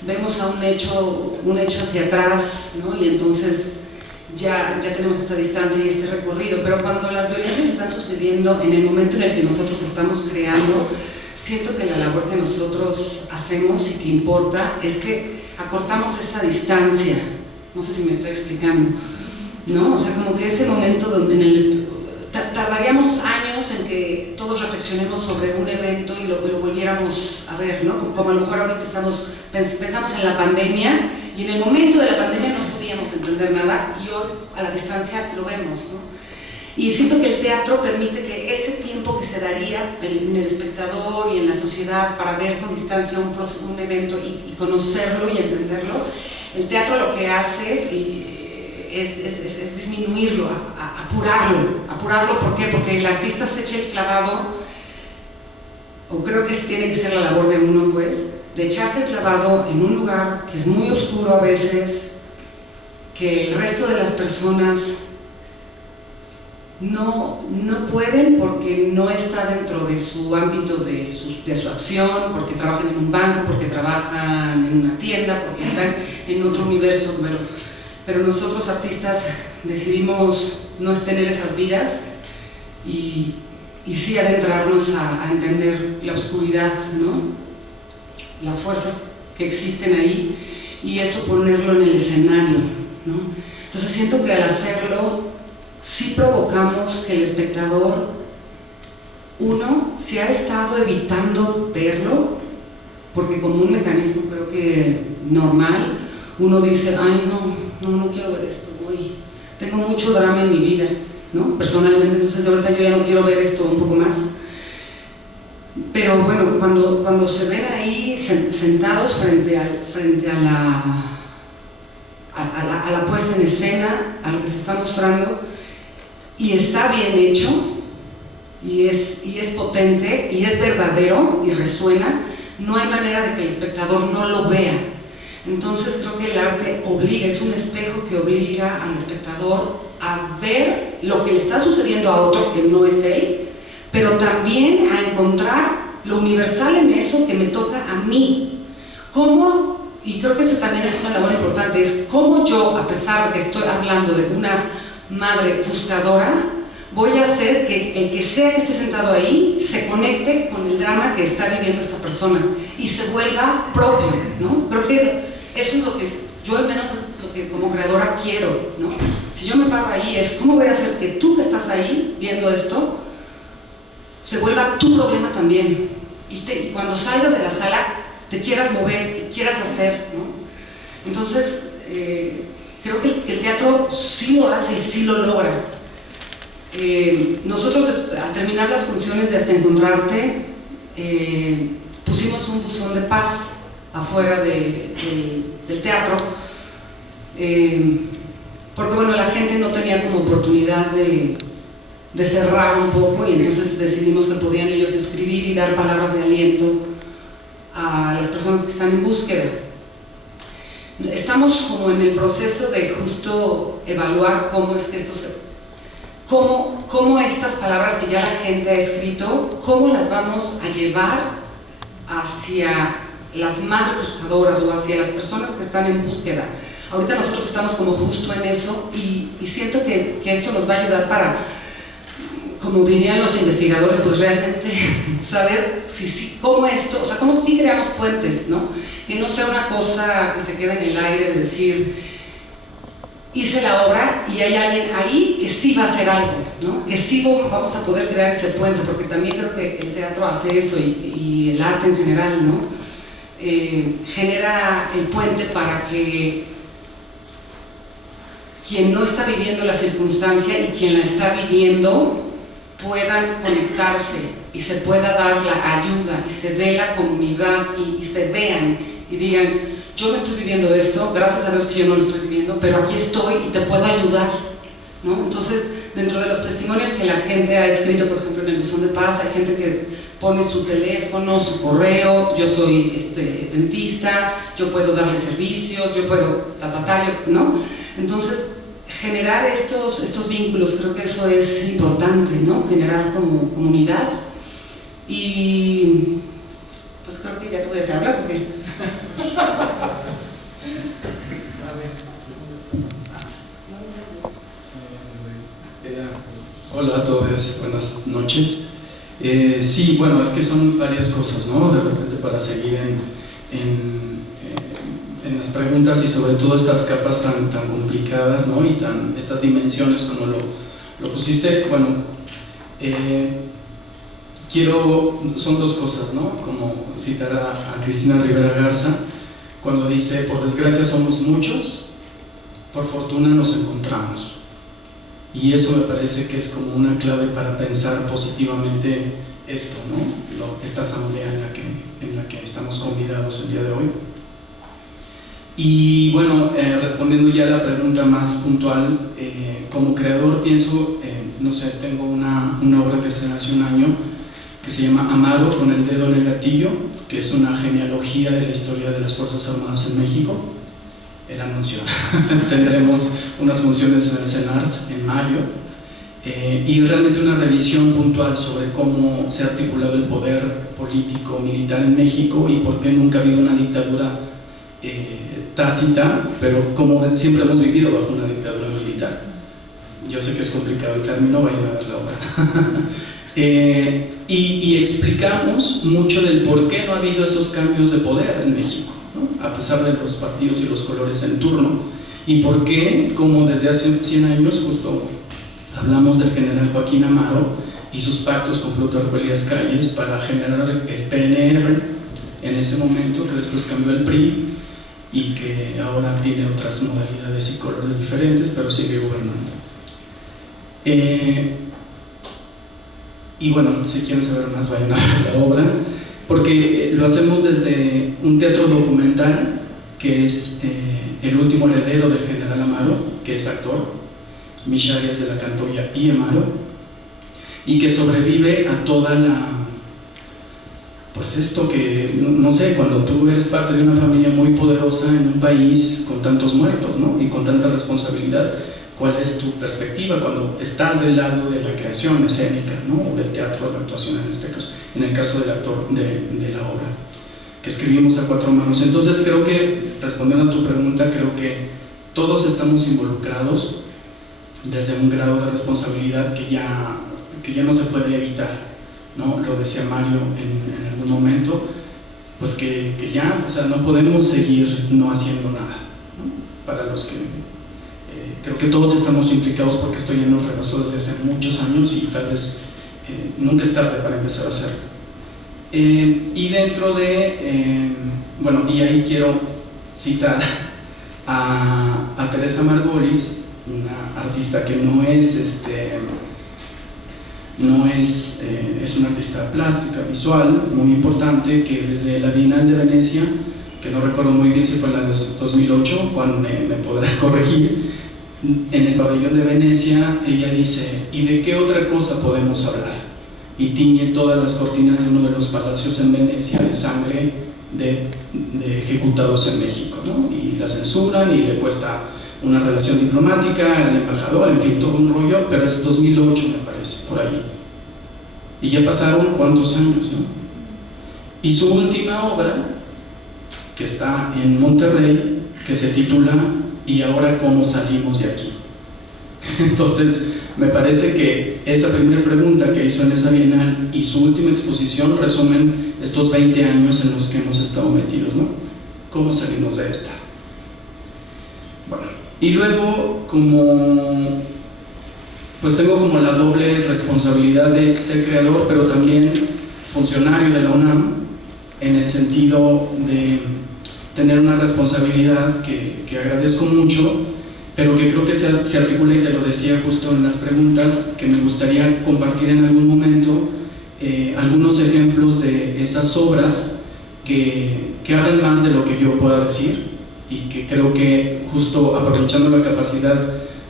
Vemos a un hecho hacia atrás, ¿no? Y entonces ya tenemos esta distancia y este recorrido, pero cuando las violencias están sucediendo en el momento en el que nosotros estamos creando, siento que la labor que nosotros hacemos y que importa es que acortamos esa distancia. No sé si me estoy explicando, ¿no? O sea, como que ese momento donde tardaríamos años en que todos reflexionemos sobre un evento y lo volviéramos a ver, ¿no? Como a lo mejor ahorita pensamos en la pandemia y en el momento de la pandemia no podíamos entender nada y hoy a la distancia lo vemos, ¿no? Y siento que el teatro permite que ese tiempo que se daría en el espectador y en la sociedad para ver con distancia un evento y conocerlo y entenderlo, el teatro lo que hace es disminuirlo, apurarlo. ¿Por qué? Porque el artista se echa el clavado, o creo que tiene que ser la labor de uno, pues, de echarse el clavado en un lugar que es muy oscuro a veces, que el resto de las personas no pueden porque no está dentro de su ámbito de su acción, porque trabajan en un banco, porque trabajan en una tienda, porque están en otro universo, pero nosotros artistas decidimos no tener esas vidas y sí adentrarnos a entender la oscuridad, ¿no? Las fuerzas que existen ahí y eso ponerlo en el escenario, ¿no? Entonces siento que al hacerlo sí provocamos que el espectador, uno, se ha estado evitando verlo, porque como un mecanismo creo que normal, uno dice, ay no quiero ver esto, tengo mucho drama en mi vida, ¿no? Personalmente, entonces ahorita yo ya no quiero ver esto un poco más. Pero bueno, cuando se ven ahí sentados frente a la puesta en escena, a lo que se está mostrando, y está bien hecho, y es potente, y es verdadero, y resuena, no hay manera de que el espectador no lo vea. Entonces creo que el arte obliga, es un espejo que obliga al espectador a ver lo que le está sucediendo a otro que no es él, pero también a encontrar lo universal en eso que me toca a mí. ¿Cómo? Y creo que esa también es una labor importante, es cómo yo, a pesar de que estoy hablando de una madre buscadora, voy a hacer que el que sea que esté sentado ahí se conecte con el drama que está viviendo esta persona y se vuelva propio, ¿no? Creo que eso es lo que yo al menos lo que como creadora quiero, ¿no? Si yo me paro ahí es cómo voy a hacer que tú que estás ahí viendo esto se vuelva tu problema también y cuando salgas de la sala te quieras mover y quieras hacer, ¿no? Entonces creo que el teatro sí lo hace y sí lo logra. Nosotros al terminar las funciones de Hasta Encontrarte pusimos un buzón de paz afuera del teatro porque bueno, la gente no tenía como oportunidad de cerrar un poco y entonces decidimos que podían ellos escribir y dar palabras de aliento a las personas que están en búsqueda. Estamos como en el proceso de justo evaluar cómo es que esto cómo estas palabras que ya la gente ha escrito, cómo las vamos a llevar hacia las madres buscadoras o hacia las personas que están en búsqueda. Ahorita nosotros estamos como justo en eso y siento que esto nos va a ayudar para, como dirían los investigadores, pues realmente saber cómo esto, o sea, cómo sí creamos puentes, ¿no? Que no sea una cosa que se quede en el aire de decir hice la obra y hay alguien ahí que sí va a hacer algo, ¿no? Que sí vamos a poder crear ese puente, porque también creo que el teatro hace eso y el arte en general, ¿no? Genera el puente para que quien no está viviendo la circunstancia y quien la está viviendo puedan conectarse y se pueda dar la ayuda y se dé la comunidad y se vean y digan, yo me estoy viviendo esto, gracias a Dios que yo no lo estoy viviendo, pero aquí estoy y te puedo ayudar, ¿no? Entonces, dentro de los testimonios que la gente ha escrito, por ejemplo, en el buzón de paz, hay gente que pone su teléfono, su correo, yo soy dentista, yo puedo darle servicios, yo puedo, ¿no? Entonces, generar estos vínculos, creo que eso es importante, ¿no? Generar como comunidad y pues creo que ya te voy a dejar hablar porque... Hola a todos, buenas noches. Sí, bueno, es que son varias cosas, ¿no? De repente para seguir en las preguntas y sobre todo estas capas tan complicadas, ¿no? Y estas dimensiones como lo pusiste, bueno, son dos cosas, ¿no? Como citar a Cristina Rivera Garza cuando dice, por desgracia somos muchos, por fortuna nos encontramos. Y eso me parece que es como una clave para pensar positivamente esto, ¿no? Esta asamblea en la que estamos convidados el día de hoy. Y bueno, respondiendo ya a la pregunta más puntual, como creador pienso, no sé, tengo una obra que estrené hace un año que se llama Amaro con el dedo en el gatillo, que es una genealogía de la historia de las Fuerzas Armadas en México. El anuncio. Tendremos unas funciones en el CENART en mayo y realmente una revisión puntual sobre cómo se ha articulado el poder político militar en México y por qué nunca ha habido una dictadura tácita, pero como siempre hemos vivido bajo una dictadura militar. Yo sé que es complicado el término, vayan a ver la obra. Y explicamos mucho del por qué no ha habido esos cambios de poder en México, ¿no? A pesar de los partidos y los colores en turno, y por qué, como desde hace 100 años, justo hablamos del general Joaquín Amaro y sus pactos con Plutarco Elías Calles para generar el PNR en ese momento, que después cambió el PRI y que ahora tiene otras modalidades y colores diferentes, pero sigue gobernando. Y bueno, si quieren saber más, vayan a ver la obra, porque lo hacemos desde un teatro documental, que es el último heredero del general Amaro, que es actor, Misha Arias de la Cantoya y Amaro, y que sobrevive a toda la pues esto que, no sé, cuando tú eres parte de una familia muy poderosa en un país con tantos muertos, ¿no? Y con tanta responsabilidad, ¿cuál es tu perspectiva cuando estás del lado de la creación escénica, ¿no? O del teatro, de la actuación en este caso, en el caso del actor de la obra, que escribimos a cuatro manos? Entonces creo que, respondiendo a tu pregunta, creo que todos estamos involucrados desde un grado de responsabilidad que ya no se puede evitar, ¿no? Lo decía Mario en algún momento, pues que ya, o sea, no podemos seguir no haciendo nada, ¿no? Para los que creo que todos estamos implicados, porque esto ya nos rebasó desde hace muchos años y tal vez nunca es tarde para empezar a hacerlo. Y dentro de, bueno, y ahí quiero citar a Teresa Margolis, una artista que es una artista plástica, visual, muy importante, que desde la Bienal de Venecia, que no recuerdo muy bien si fue en la 2008, Juan me podrá corregir, en el pabellón de Venecia, ella dice: ¿y de qué otra cosa podemos hablar? Y tiñe todas las cortinas de uno de los palacios en Venecia de sangre de ejecutados en México, ¿no? Y la censuran y le cuesta una relación diplomática al embajador, en fin, todo un rollo, pero es 2008 me parece, por ahí. Y ya pasaron cuántos años, ¿no? Y su última obra, que está en Monterrey, que se titula ¿Y ahora cómo salimos de aquí? Entonces, me parece que esa primera pregunta que hizo en esa Bienal y su última exposición resumen estos 20 años en los que hemos estado metidos, ¿no? ¿Cómo salimos de esta? Bueno, y luego, pues tengo como la doble responsabilidad de ser creador, pero también funcionario de la UNAM, en el sentido de tener una responsabilidad que agradezco mucho, pero que creo que se articula, y te lo decía justo en las preguntas, que me gustaría compartir en algún momento algunos ejemplos de esas obras que hablan más de lo que yo pueda decir, y que creo que justo aprovechando la capacidad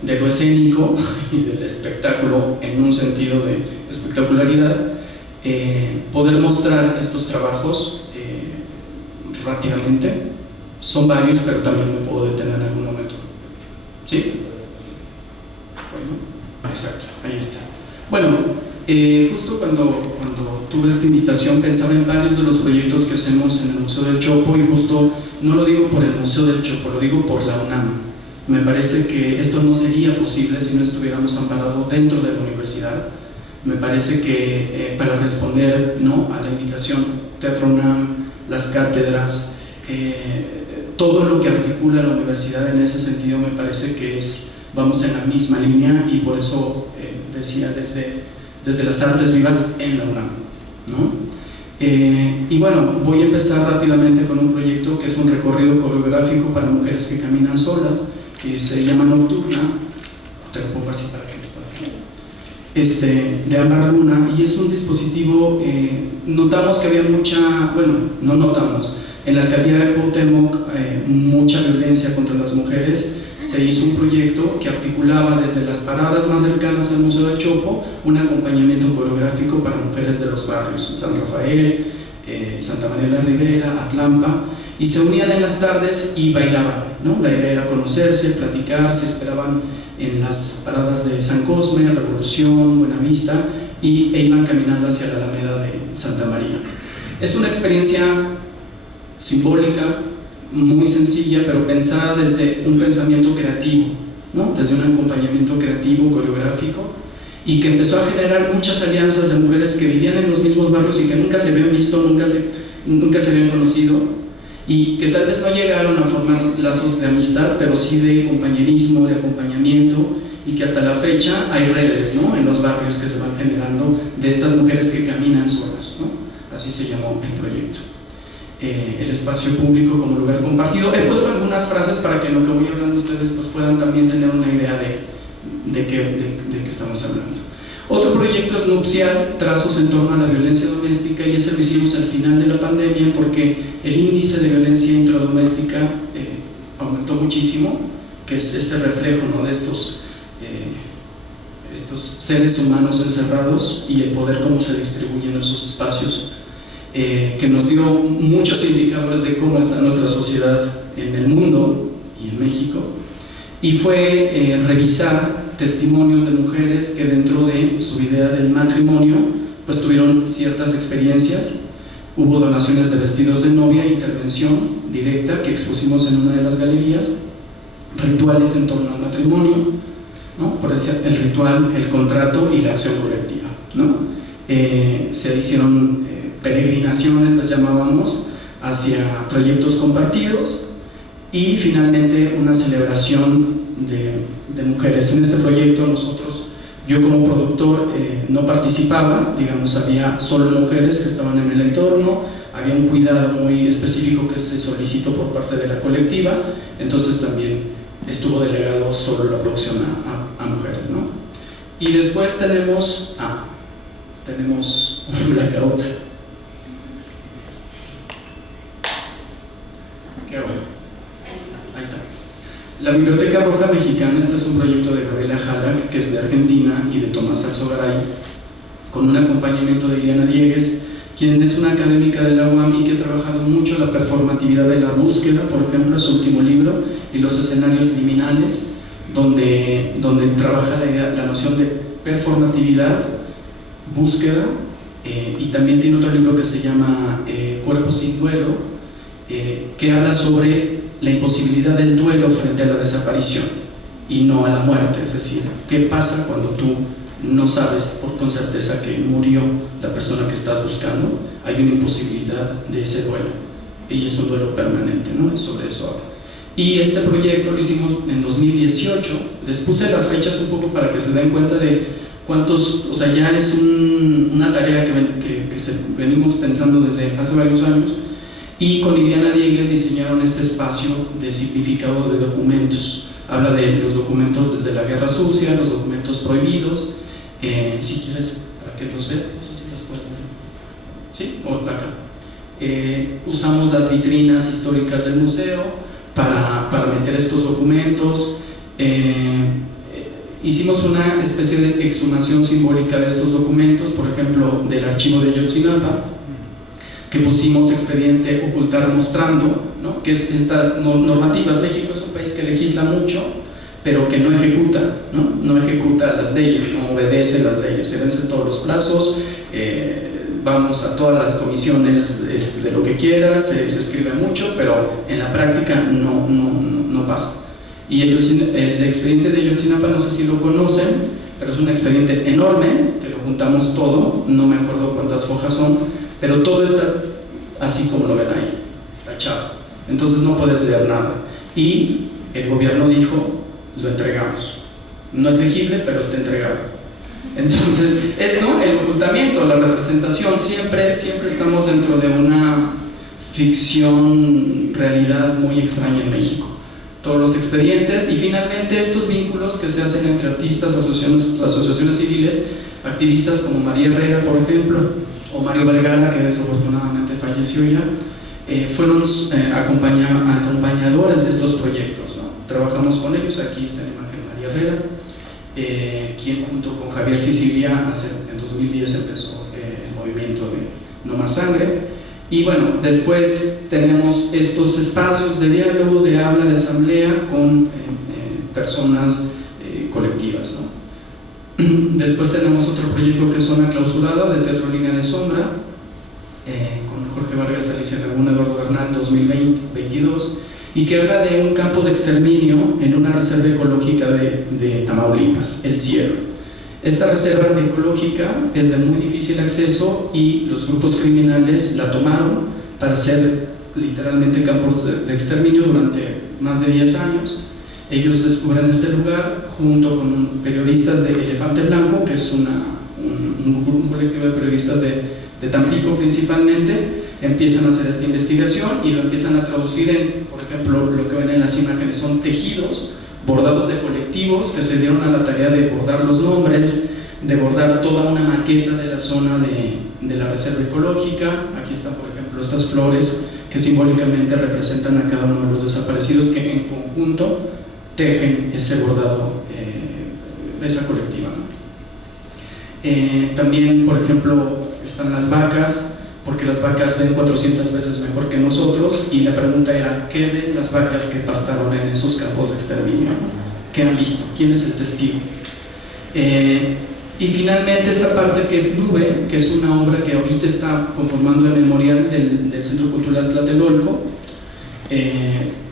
de lo escénico y del espectáculo en un sentido de espectacularidad, poder mostrar estos trabajos rápidamente. Son varios, pero también me puedo detener en algún momento. ¿Sí? Bueno, exacto, ahí está. Bueno, justo cuando tuve esta invitación pensaba en varios de los proyectos que hacemos en el Museo del Chopo, y justo no lo digo por el Museo del Chopo, lo digo por la UNAM. Me parece que esto no sería posible si no estuviéramos amparados dentro de la universidad. Me parece que para responder, ¿no?, a la invitación, Teatro UNAM, las cátedras, todo lo que articula la universidad en ese sentido, me parece que vamos en la misma línea, y por eso decía desde las artes vivas en la UNAM, ¿no? Y bueno, voy a empezar rápidamente con un proyecto que es un recorrido coreográfico para mujeres que caminan solas, que se llama Nocturna, te lo pongo así para que lo puedas ver, de Ámbar Luna, y es un dispositivo. Notamos que había no notamos, en la alcaldía de Cuauhtémoc mucha violencia contra las mujeres. Se hizo un proyecto que articulaba desde las paradas más cercanas al Museo del Chopo un acompañamiento coreográfico para mujeres de los barrios, San Rafael, Santa María la Ribera, Atlampa, y se unían en las tardes y bailaban, ¿no? La idea era conocerse, platicar, se esperaban en las paradas de San Cosme, Revolución, Buenavista, e iban caminando hacia la Alameda de Santa María. Es una experiencia simbólica, muy sencilla, pero pensada desde un pensamiento creativo, ¿no? Desde un acompañamiento creativo, coreográfico, y que empezó a generar muchas alianzas de mujeres que vivían en los mismos barrios y que nunca se habían visto, nunca se habían conocido, y que tal vez no llegaron a formar lazos de amistad, pero sí de compañerismo, de acompañamiento, y que hasta la fecha hay redes, ¿no?, en los barrios que se van generando de estas mujeres que caminan solas, ¿no? Así se llamó el proyecto. El espacio público como lugar compartido. He puesto algunas frases para que en lo que voy hablando ustedes pues puedan también tener una idea de qué estamos hablando. Otro proyecto es Nupcial, trazos en torno a la violencia doméstica, y ese lo hicimos al final de la pandemia porque el índice de violencia intradoméstica aumentó muchísimo, que es este reflejo, ¿no?, de estos seres humanos encerrados, y el poder cómo se distribuyen esos espacios que nos dio muchos indicadores de cómo está nuestra sociedad en el mundo y en México, y fue revisar testimonios de mujeres que dentro de su idea del matrimonio pues tuvieron ciertas experiencias. Hubo donaciones de vestidos de novia, intervención directa que expusimos en una de las galerías, rituales en torno al matrimonio, ¿no? Por decir, el ritual, el contrato y la acción colectiva, ¿no? Se hicieron peregrinaciones, las llamábamos, hacia proyectos compartidos, y finalmente una celebración de mujeres. En este proyecto nosotros, yo como productor no participaba, digamos, había solo mujeres que estaban en el entorno, había un cuidado muy específico que se solicitó por parte de la colectiva, entonces también estuvo delegado solo la producción a mujeres, ¿no? Y después tenemos un blackout. Qué bueno. Ahí está. La Biblioteca Roja Mexicana, este es un proyecto de Gabriela Halak, que es de Argentina, y de Tomás Alzogaray, con un acompañamiento de Liliana Diegues, quien es una académica de la UAM y que ha trabajado mucho la performatividad de la búsqueda, por ejemplo, su último libro, y los escenarios liminales, donde trabaja la noción de performatividad, búsqueda, y también tiene otro libro que se llama Cuerpo sin duelo, que habla sobre la imposibilidad del duelo frente a la desaparición y no a la muerte, es decir, qué pasa cuando tú no sabes con certeza que murió la persona que estás buscando. Hay una imposibilidad de ese duelo y es un duelo permanente, ¿no? Sobre eso habla. Y este proyecto lo hicimos en 2018, les puse las fechas un poco para que se den cuenta de cuántos, o sea, ya es una tarea que venimos pensando desde hace varios años, y con Liliana Diegues diseñaron este espacio de significado de documentos. Habla de los documentos desde la Guerra Sucia, los documentos prohibidos, si quieres, para que los vean, no sé si las pueden ver, ¿sí? O acá. Usamos las vitrinas históricas del museo para meter estos documentos. Hicimos una especie de exhumación simbólica de estos documentos, por ejemplo, del archivo de Ayotzinapa, que pusimos expediente ocultar mostrando, ¿no? Que es esta normativa. México es un país que legisla mucho, pero que no ejecuta, no ejecuta las leyes, no obedece las leyes, se vencen todos los plazos, vamos a todas las comisiones de lo que quieras, se escribe mucho, pero en la práctica no pasa. Y el expediente de Ayotzinapa, no sé si lo conocen, pero es un expediente enorme, que lo juntamos todo, no me acuerdo cuántas hojas son, pero todo está así como lo ven ahí, tachado. Entonces no puedes leer nada. Y el gobierno dijo, lo entregamos. No es legible, pero está entregado. Entonces, el ocultamiento, la representación, siempre estamos dentro de una ficción, realidad muy extraña en México. Todos los expedientes y finalmente estos vínculos que se hacen entre artistas, asociaciones civiles, activistas como María Herrera, por ejemplo, o Mario Vergara, que desafortunadamente falleció ya, fueron acompañadores de estos proyectos, ¿no? Trabajamos con ellos. Aquí está la imagen de María Herrera, quien junto con Javier Sicilia en 2010 empezó el movimiento de No Más Sangre. Y bueno, después tenemos estos espacios de diálogo, de habla, de asamblea con personas colectivas, ¿no? Después tenemos otro proyecto que es Zona Clausurada, de Teatro Línea de Sombra, con Jorge Vargas, Alicia Laguna, Eduardo Bernal, 2022, y que habla de un campo de exterminio en una reserva ecológica de Tamaulipas, El Cierro. Esta reserva ecológica es de muy difícil acceso y los grupos criminales la tomaron para hacer literalmente campos de exterminio durante más de 10 años. Ellos descubren este lugar junto con periodistas de Elefante Blanco, que es un colectivo de periodistas de Tampico principalmente. Empiezan a hacer esta investigación y lo empiezan a traducir en, por ejemplo, lo que ven en las imágenes son tejidos bordados de colectivos que se dieron a la tarea de bordar los nombres, de bordar toda una maqueta de la zona de la reserva ecológica. Aquí están, por ejemplo, estas flores que simbólicamente representan a cada uno de los desaparecidos, que en conjunto tejen ese bordado, esa colectiva, ¿no? También, por ejemplo, están las vacas porque las vacas ven 400 veces mejor que nosotros, y la pregunta era, ¿qué ven las vacas que pastaron en esos campos de exterminio? ¿Qué han visto? ¿Quién es el testigo? Y finalmente esta parte que es Nube, que es una obra que ahorita está conformando el memorial del Centro Cultural Tlatelolco,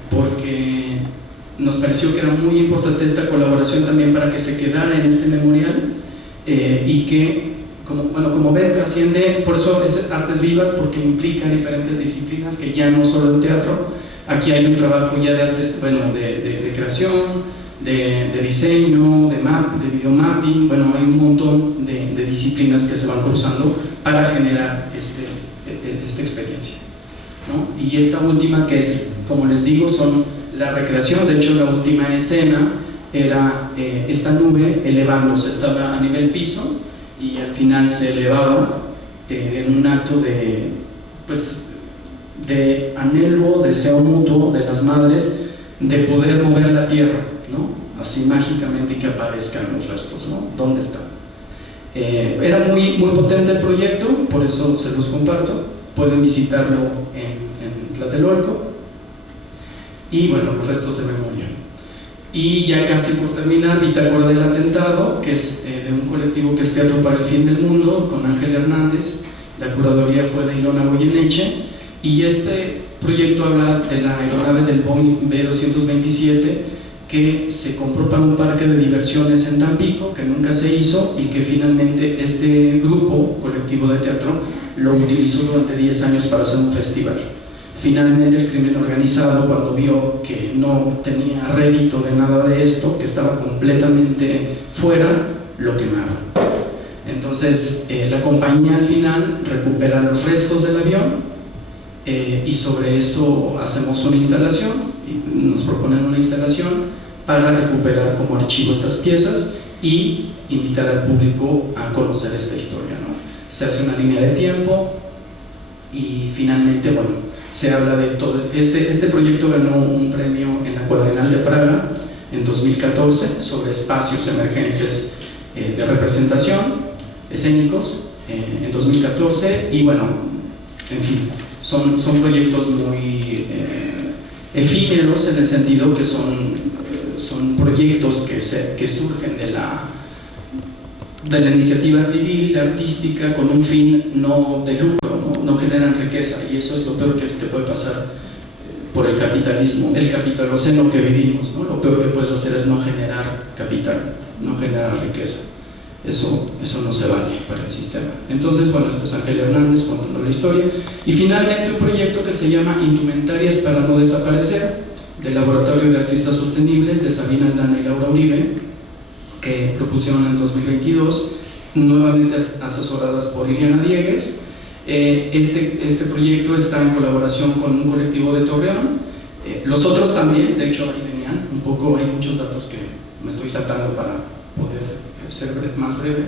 porque nos pareció que era muy importante esta colaboración también para que se quedara en este memorial, y que, como ven, trasciende, por eso es Artes Vivas, porque implica diferentes disciplinas, que ya no solo el teatro. Aquí hay un trabajo ya de artes, de creación, de diseño, de videomapping, hay un montón de disciplinas que se van cruzando para generar esta experiencia, ¿no? Y esta última, que es, como les digo, son la recreación. De hecho, la última escena era esta nube elevándose, estaba a nivel piso y al final se elevaba en un acto de anhelo, deseo mutuo de las madres de poder mover la tierra, ¿no? Así mágicamente, y que aparezcan los restos, ¿no? ¿Dónde están? Era muy, muy potente el proyecto, por eso se los comparto. Pueden visitarlo en Tlatelolco. Y los restos de memoria. Y ya casi por terminar, Bitácora del Atentado, que es de un colectivo que es Teatro para el Fin del Mundo, con Ángel Hernández. La curaduría fue de Ilona Goyeneche, y este proyecto habla de la aeronave del Boeing B-227 que se compró para un parque de diversiones en Tampico, que nunca se hizo, y que finalmente este grupo colectivo de teatro lo utilizó durante 10 años para hacer un festival. Finalmente el crimen organizado, cuando vio que no tenía rédito de nada de esto, que estaba completamente fuera, lo quemaron. Entonces la compañía al final recupera los restos del avión, y sobre eso hacemos una instalación, y nos proponen una instalación para recuperar como archivo estas piezas y invitar al público a conocer esta historia, ¿no? Se hace una línea de tiempo y finalmente, se habla de todo. Este proyecto ganó un premio en la Cuadrenal de Praga en 2014 sobre espacios emergentes de representación escénicos en 2014, y en fin, son proyectos muy efímeros, en el sentido que son proyectos que surgen de la iniciativa civil, artística, con un fin no de lucro, no generan riqueza, y eso es lo peor que te puede pasar por el capitalismo, el capitaloceno que vivimos, ¿no? Lo peor que puedes hacer es no generar capital, no generar riqueza. Eso no se vale para el sistema. Entonces, esto es Ángel Hernández contando la historia. Y finalmente un proyecto que se llama Indumentarias para no desaparecer, del Laboratorio de Artistas Sostenibles de Sabina Aldana y Laura Uribe, que propusieron en 2022, nuevamente asesoradas por Iliana Diegues. Este proyecto está en colaboración con un colectivo de Torreón. Los otros también, de hecho ahí venían un poco, hay muchos datos que me estoy saltando para poder ser más breve.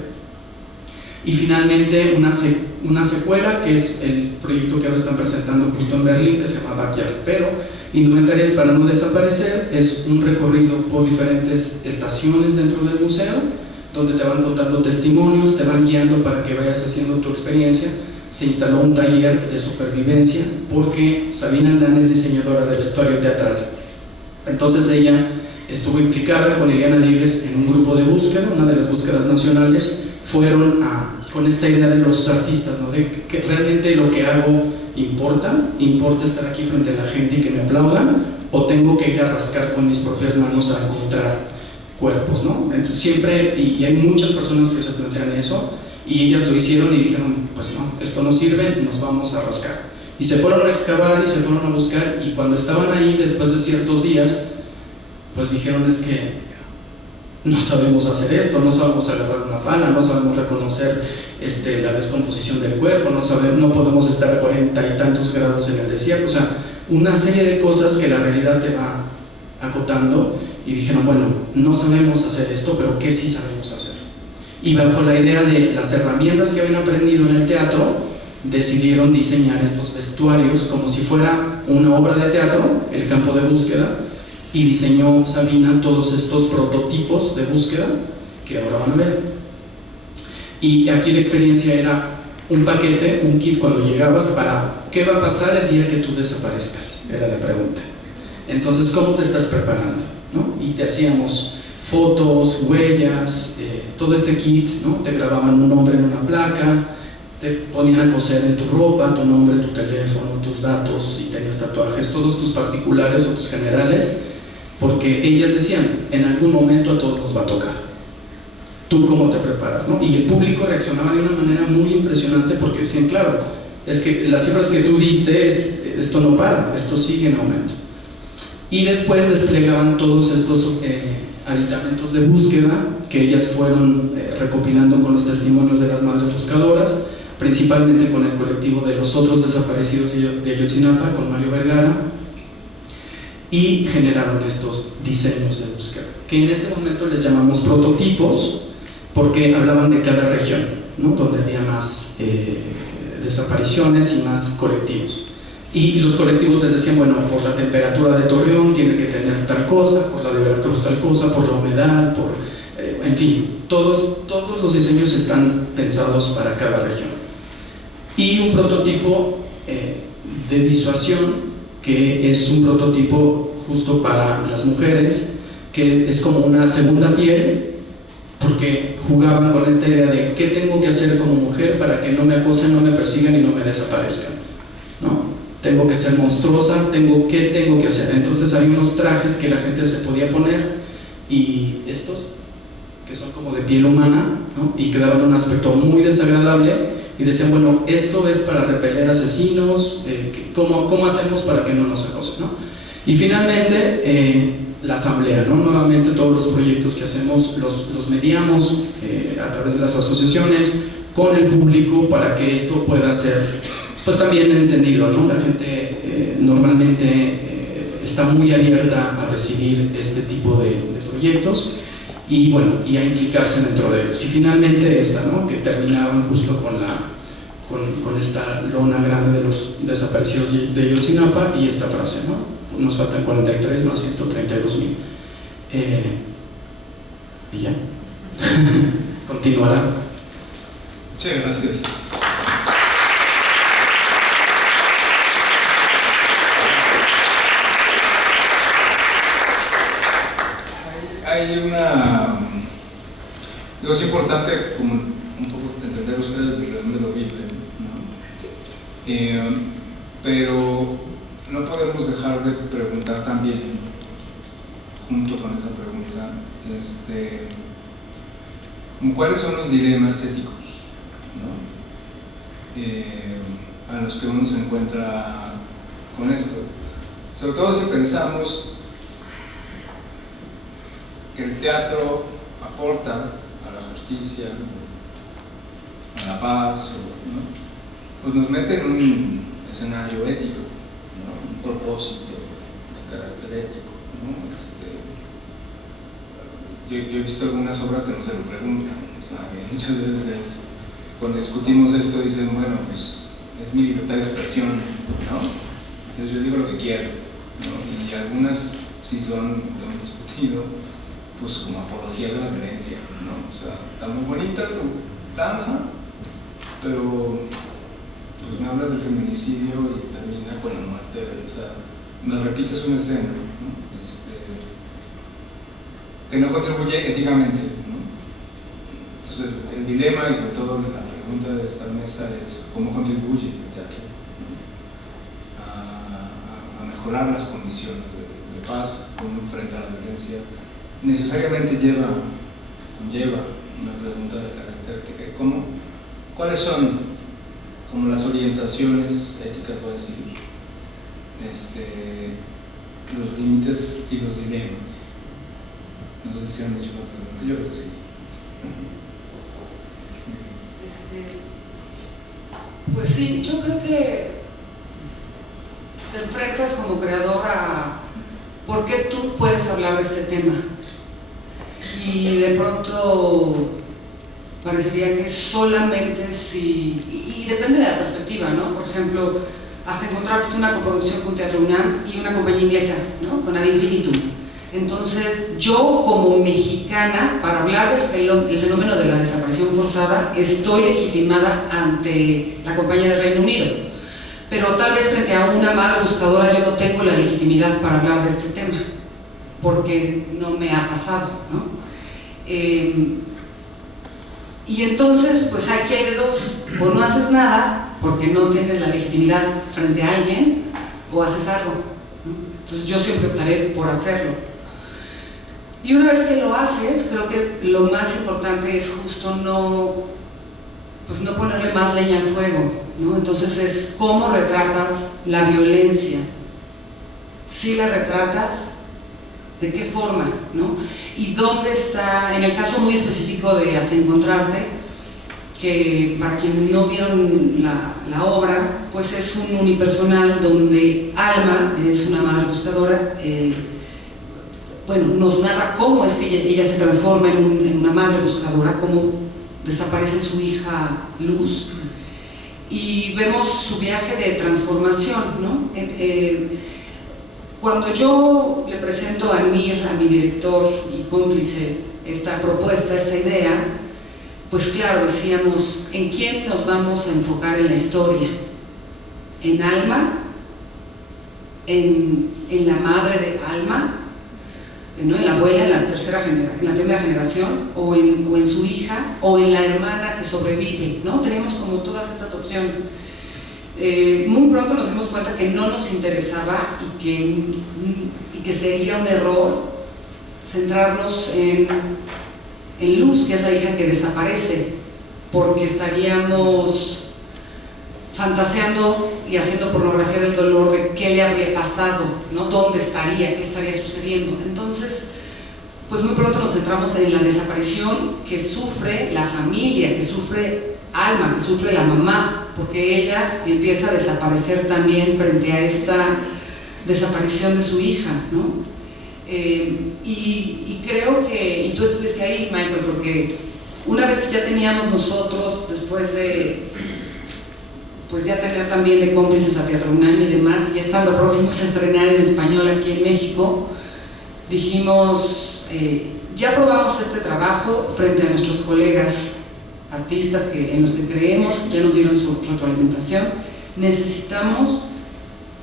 Y finalmente una secuela, que es el proyecto que ahora están presentando justo en Berlín, que se llama Backyard. Pero Indumentarias para no desaparecer es un recorrido por diferentes estaciones dentro del museo, donde te van contando testimonios, te van guiando para que vayas haciendo tu experiencia. Se instaló un taller de supervivencia, porque Sabina Aldana es diseñadora de vestuario teatral. Entonces ella estuvo implicada con Iliana Diegues en un grupo de búsqueda. Una de las búsquedas nacionales fueron con esta idea de los artistas, ¿no? De que realmente lo que hago importa estar aquí frente a la gente y que me aplaudan, o tengo que ir a rascar con mis propias manos a encontrar cuerpos, ¿no? Entonces siempre, y hay muchas personas que se plantean eso, y ellas lo hicieron y dijeron, pues no, esto no sirve, nos vamos a rascar. Y se fueron a excavar y se fueron a buscar, y cuando estaban ahí, después de ciertos días, pues dijeron, es que no sabemos hacer esto, no sabemos agarrar una pala, no sabemos reconocer la descomposición del cuerpo, no podemos estar a 40 y tantos grados en el desierto. O sea, una serie de cosas que la realidad te va acotando, y dijeron, no sabemos hacer esto, pero ¿qué sí sabemos hacer? Y bajo la idea de las herramientas que habían aprendido en el teatro, decidieron diseñar estos vestuarios como si fuera una obra de teatro, el campo de búsqueda, y diseñó Sabina todos estos prototipos de búsqueda que ahora van a ver. Y aquí la experiencia era un paquete, un kit cuando llegabas para ¿qué va a pasar el día que tú desaparezcas? Era la pregunta. Entonces, ¿cómo te estás preparando? ¿No? Y te hacíamos fotos, huellas, todo este kit, ¿no? Te grababan un nombre en una placa, te ponían a coser en tu ropa, tu nombre, tu teléfono, tus datos, si tenías tatuajes, todos tus particulares o tus generales, porque ellas decían, en algún momento a todos nos va a tocar. ¿Tú cómo te preparas? ¿No? Y el público reaccionaba de una manera muy impresionante porque decían, claro, es que las cifras que tú diste, esto no para, esto sigue en aumento. Y después desplegaban todos estos aditamentos de búsqueda que ellas fueron recopilando con los testimonios de las madres buscadoras, principalmente con el colectivo de los otros desaparecidos de Ayotzinapa, con Mario Vergara, y generaron estos diseños de búsqueda, que en ese momento les llamamos prototipos, porque hablaban de cada región, ¿no? Donde había más desapariciones y más colectivos. Y los colectivos les decían, bueno, por la temperatura de Torreón tiene que tener tal cosa, por la de Veracruz tal cosa, por la humedad, en fin, todos los diseños están pensados para cada región. Y un prototipo de disuasión, que es un prototipo justo para las mujeres, que es como una segunda piel, porque jugaban con esta idea de qué tengo que hacer como mujer para que no me acosen, no me persigan y no me desaparezcan, ¿no? Tengo que ser monstruosa, ¿qué tengo que hacer? Entonces hay unos trajes que la gente se podía poner, y estos, que son como de piel humana, ¿no? Y que daban un aspecto muy desagradable, y decían, bueno, esto es para repeler asesinos, ¿cómo hacemos para que no nos acosen, ¿no? Y finalmente, la asamblea, ¿no? Nuevamente todos los proyectos que hacemos los mediamos a través de las asociaciones, con el público, para que esto pueda ser pues también entendido, ¿no? La gente normalmente está muy abierta a recibir este tipo de proyectos y bueno, y a implicarse dentro de ellos. Y finalmente esta, ¿no? Que terminaban justo con esta lona grande de los desaparecidos de Ayotzinapa y esta frase, ¿no? Nos faltan 43 más 132,000. Y ya. Continuará. Muchas gracias. Hay una... Digo, es importante como un poco entender ustedes desde dónde lo viven, ¿no? Pero no podemos dejar de preguntar también, junto con esa pregunta, ¿cuáles son los dilemas éticos, ¿no? A los que uno se encuentra con esto? Sobre todo si pensamos que el teatro aporta a la justicia, a la paz, ¿no? Pues nos mete en un escenario ético, ¿no? Un propósito de carácter ético, ¿no? Yo he visto algunas obras que no se lo preguntan, o sea, que muchas veces cuando discutimos esto dicen, bueno, pues es mi libertad de expresión, ¿no? Entonces yo digo lo que quiero, ¿no? Y algunas sí son, lo hemos discutido, pues como apología de la violencia, ¿no? O sea, está muy bonita tu danza, pero pues me hablas del feminicidio y termina con la muerte, o sea, me repites una escena, ¿no? Que no contribuye éticamente, ¿no? Entonces, el dilema y sobre todo la pregunta de esta mesa es ¿cómo contribuye el teatro, ¿no? a mejorar las condiciones de paz, cómo enfrentar la violencia? Necesariamente conlleva una pregunta de carácter ético. ¿Cuáles son como las orientaciones éticas, voy a decir, los límites y los dilemas? No sé si han hecho la pregunta, yo creo que sí. Pues sí, yo creo que te enfrentas como creador a por qué tú puedes hablar de este tema. Y de pronto parecería que solamente si... Y depende de la perspectiva, ¿no? Por ejemplo, hasta encontrar una coproducción con Teatro UNAM y una compañía inglesa, ¿no? Con Ad Infinitum. Entonces, yo como mexicana, para hablar del fenómeno de la desaparición forzada, estoy legitimada ante la compañía de Reino Unido. Pero tal vez frente a una madre buscadora yo no tengo la legitimidad para hablar de este tema, porque no me ha pasado, ¿no? Y entonces, pues aquí hay de dos: o no haces nada porque no tienes la legitimidad frente a alguien, o haces algo, ¿no? Entonces yo siempre optaré por hacerlo. Y una vez que lo haces, creo que lo más importante es justo no ponerle más leña al fuego, ¿no? Entonces es cómo retratas la violencia. Si la retratas, ¿de qué forma, no? Y dónde está, en el caso muy específico de Hasta Encontrarte, que para quienes no vieron la obra, pues es un unipersonal donde Alma es una madre buscadora, nos narra cómo es que ella se transforma en una madre buscadora, cómo desaparece su hija Luz, y vemos su viaje de transformación, ¿no? Cuando yo le presento a Nir, a mi director y cómplice, esta propuesta, esta idea, pues claro, decíamos, ¿en quién nos vamos a enfocar en la historia? ¿En Alma? ¿En la madre de Alma? ¿No? En la abuela, en la primera generación, o en su hija, o en la hermana que sobrevive, ¿no? Tenemos como todas estas opciones. Muy pronto nos dimos cuenta que no nos interesaba y que sería un error centrarnos en Luz, que es la hija que desaparece, porque estaríamos fantaseando y haciendo pornografía del dolor de qué le habría pasado, ¿no? ¿Dónde estaría? ¿Qué estaría sucediendo? Entonces, pues muy pronto nos centramos en la desaparición que sufre la familia, que sufre Alma, que sufre la mamá, porque ella empieza a desaparecer también frente a esta desaparición de su hija, ¿no? Y creo que, y tú estuviste ahí, Michael, porque una vez que ya teníamos nosotros, después de pues ya tener también de cómplices a Teatro UNAM y demás, y ya estando próximos a estrenar en español aquí en México, dijimos, ya probamos este trabajo frente a nuestros colegas artistas en los que creemos, ya nos dieron su retroalimentación, necesitamos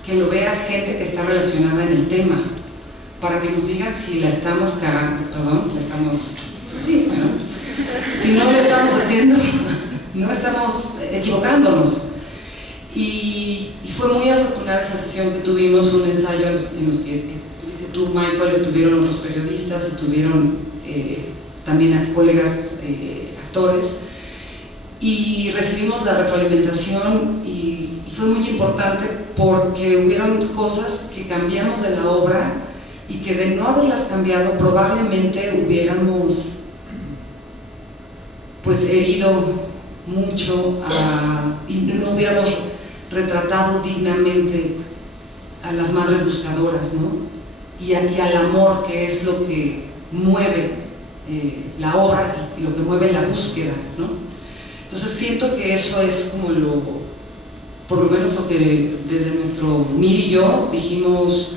que lo vea gente que está relacionada en el tema, para que nos digan si la estamos cagando, sí, bueno, si no lo estamos haciendo, no estamos equivocándonos. Y fue muy afortunada esa sesión que tuvimos, un ensayo en los que estuviste tú, Michael, estuvieron otros periodistas, estuvieron también colegas actores, y recibimos la retroalimentación y fue muy importante porque hubieron cosas que cambiamos de la obra y que de no haberlas cambiado probablemente hubiéramos pues herido mucho y no hubiéramos retratado dignamente a las madres buscadoras, ¿no? Y al amor, que es lo que mueve la obra y lo que mueve la búsqueda, ¿no? Entonces siento que eso es como por lo menos lo que desde nuestro Nir y yo dijimos,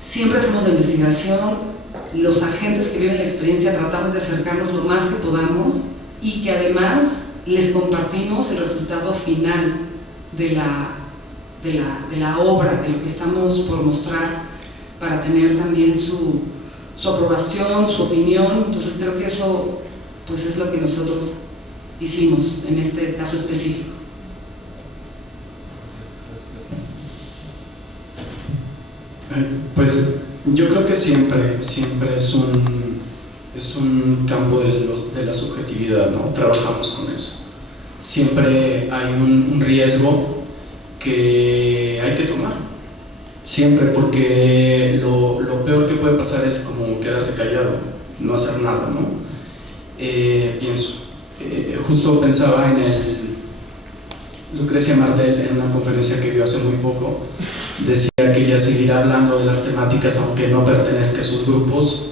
siempre hacemos la investigación, los agentes que viven la experiencia tratamos de acercarnos lo más que podamos y que además les compartimos el resultado final de la obra, de lo que estamos por mostrar, para tener también su aprobación, su opinión. Entonces creo que eso pues es lo que nosotros hicimos en este caso específico. Pues yo creo que siempre es un campo de la subjetividad, ¿no? Trabajamos con eso. Siempre hay un riesgo que hay que tomar, siempre, porque lo peor que puede pasar es como quedarte callado, no hacer nada, ¿no? Pienso, justo pensaba en Lucrecia Martel, en una conferencia que dio hace muy poco, decía que ella seguirá hablando de las temáticas aunque no pertenezca a sus grupos,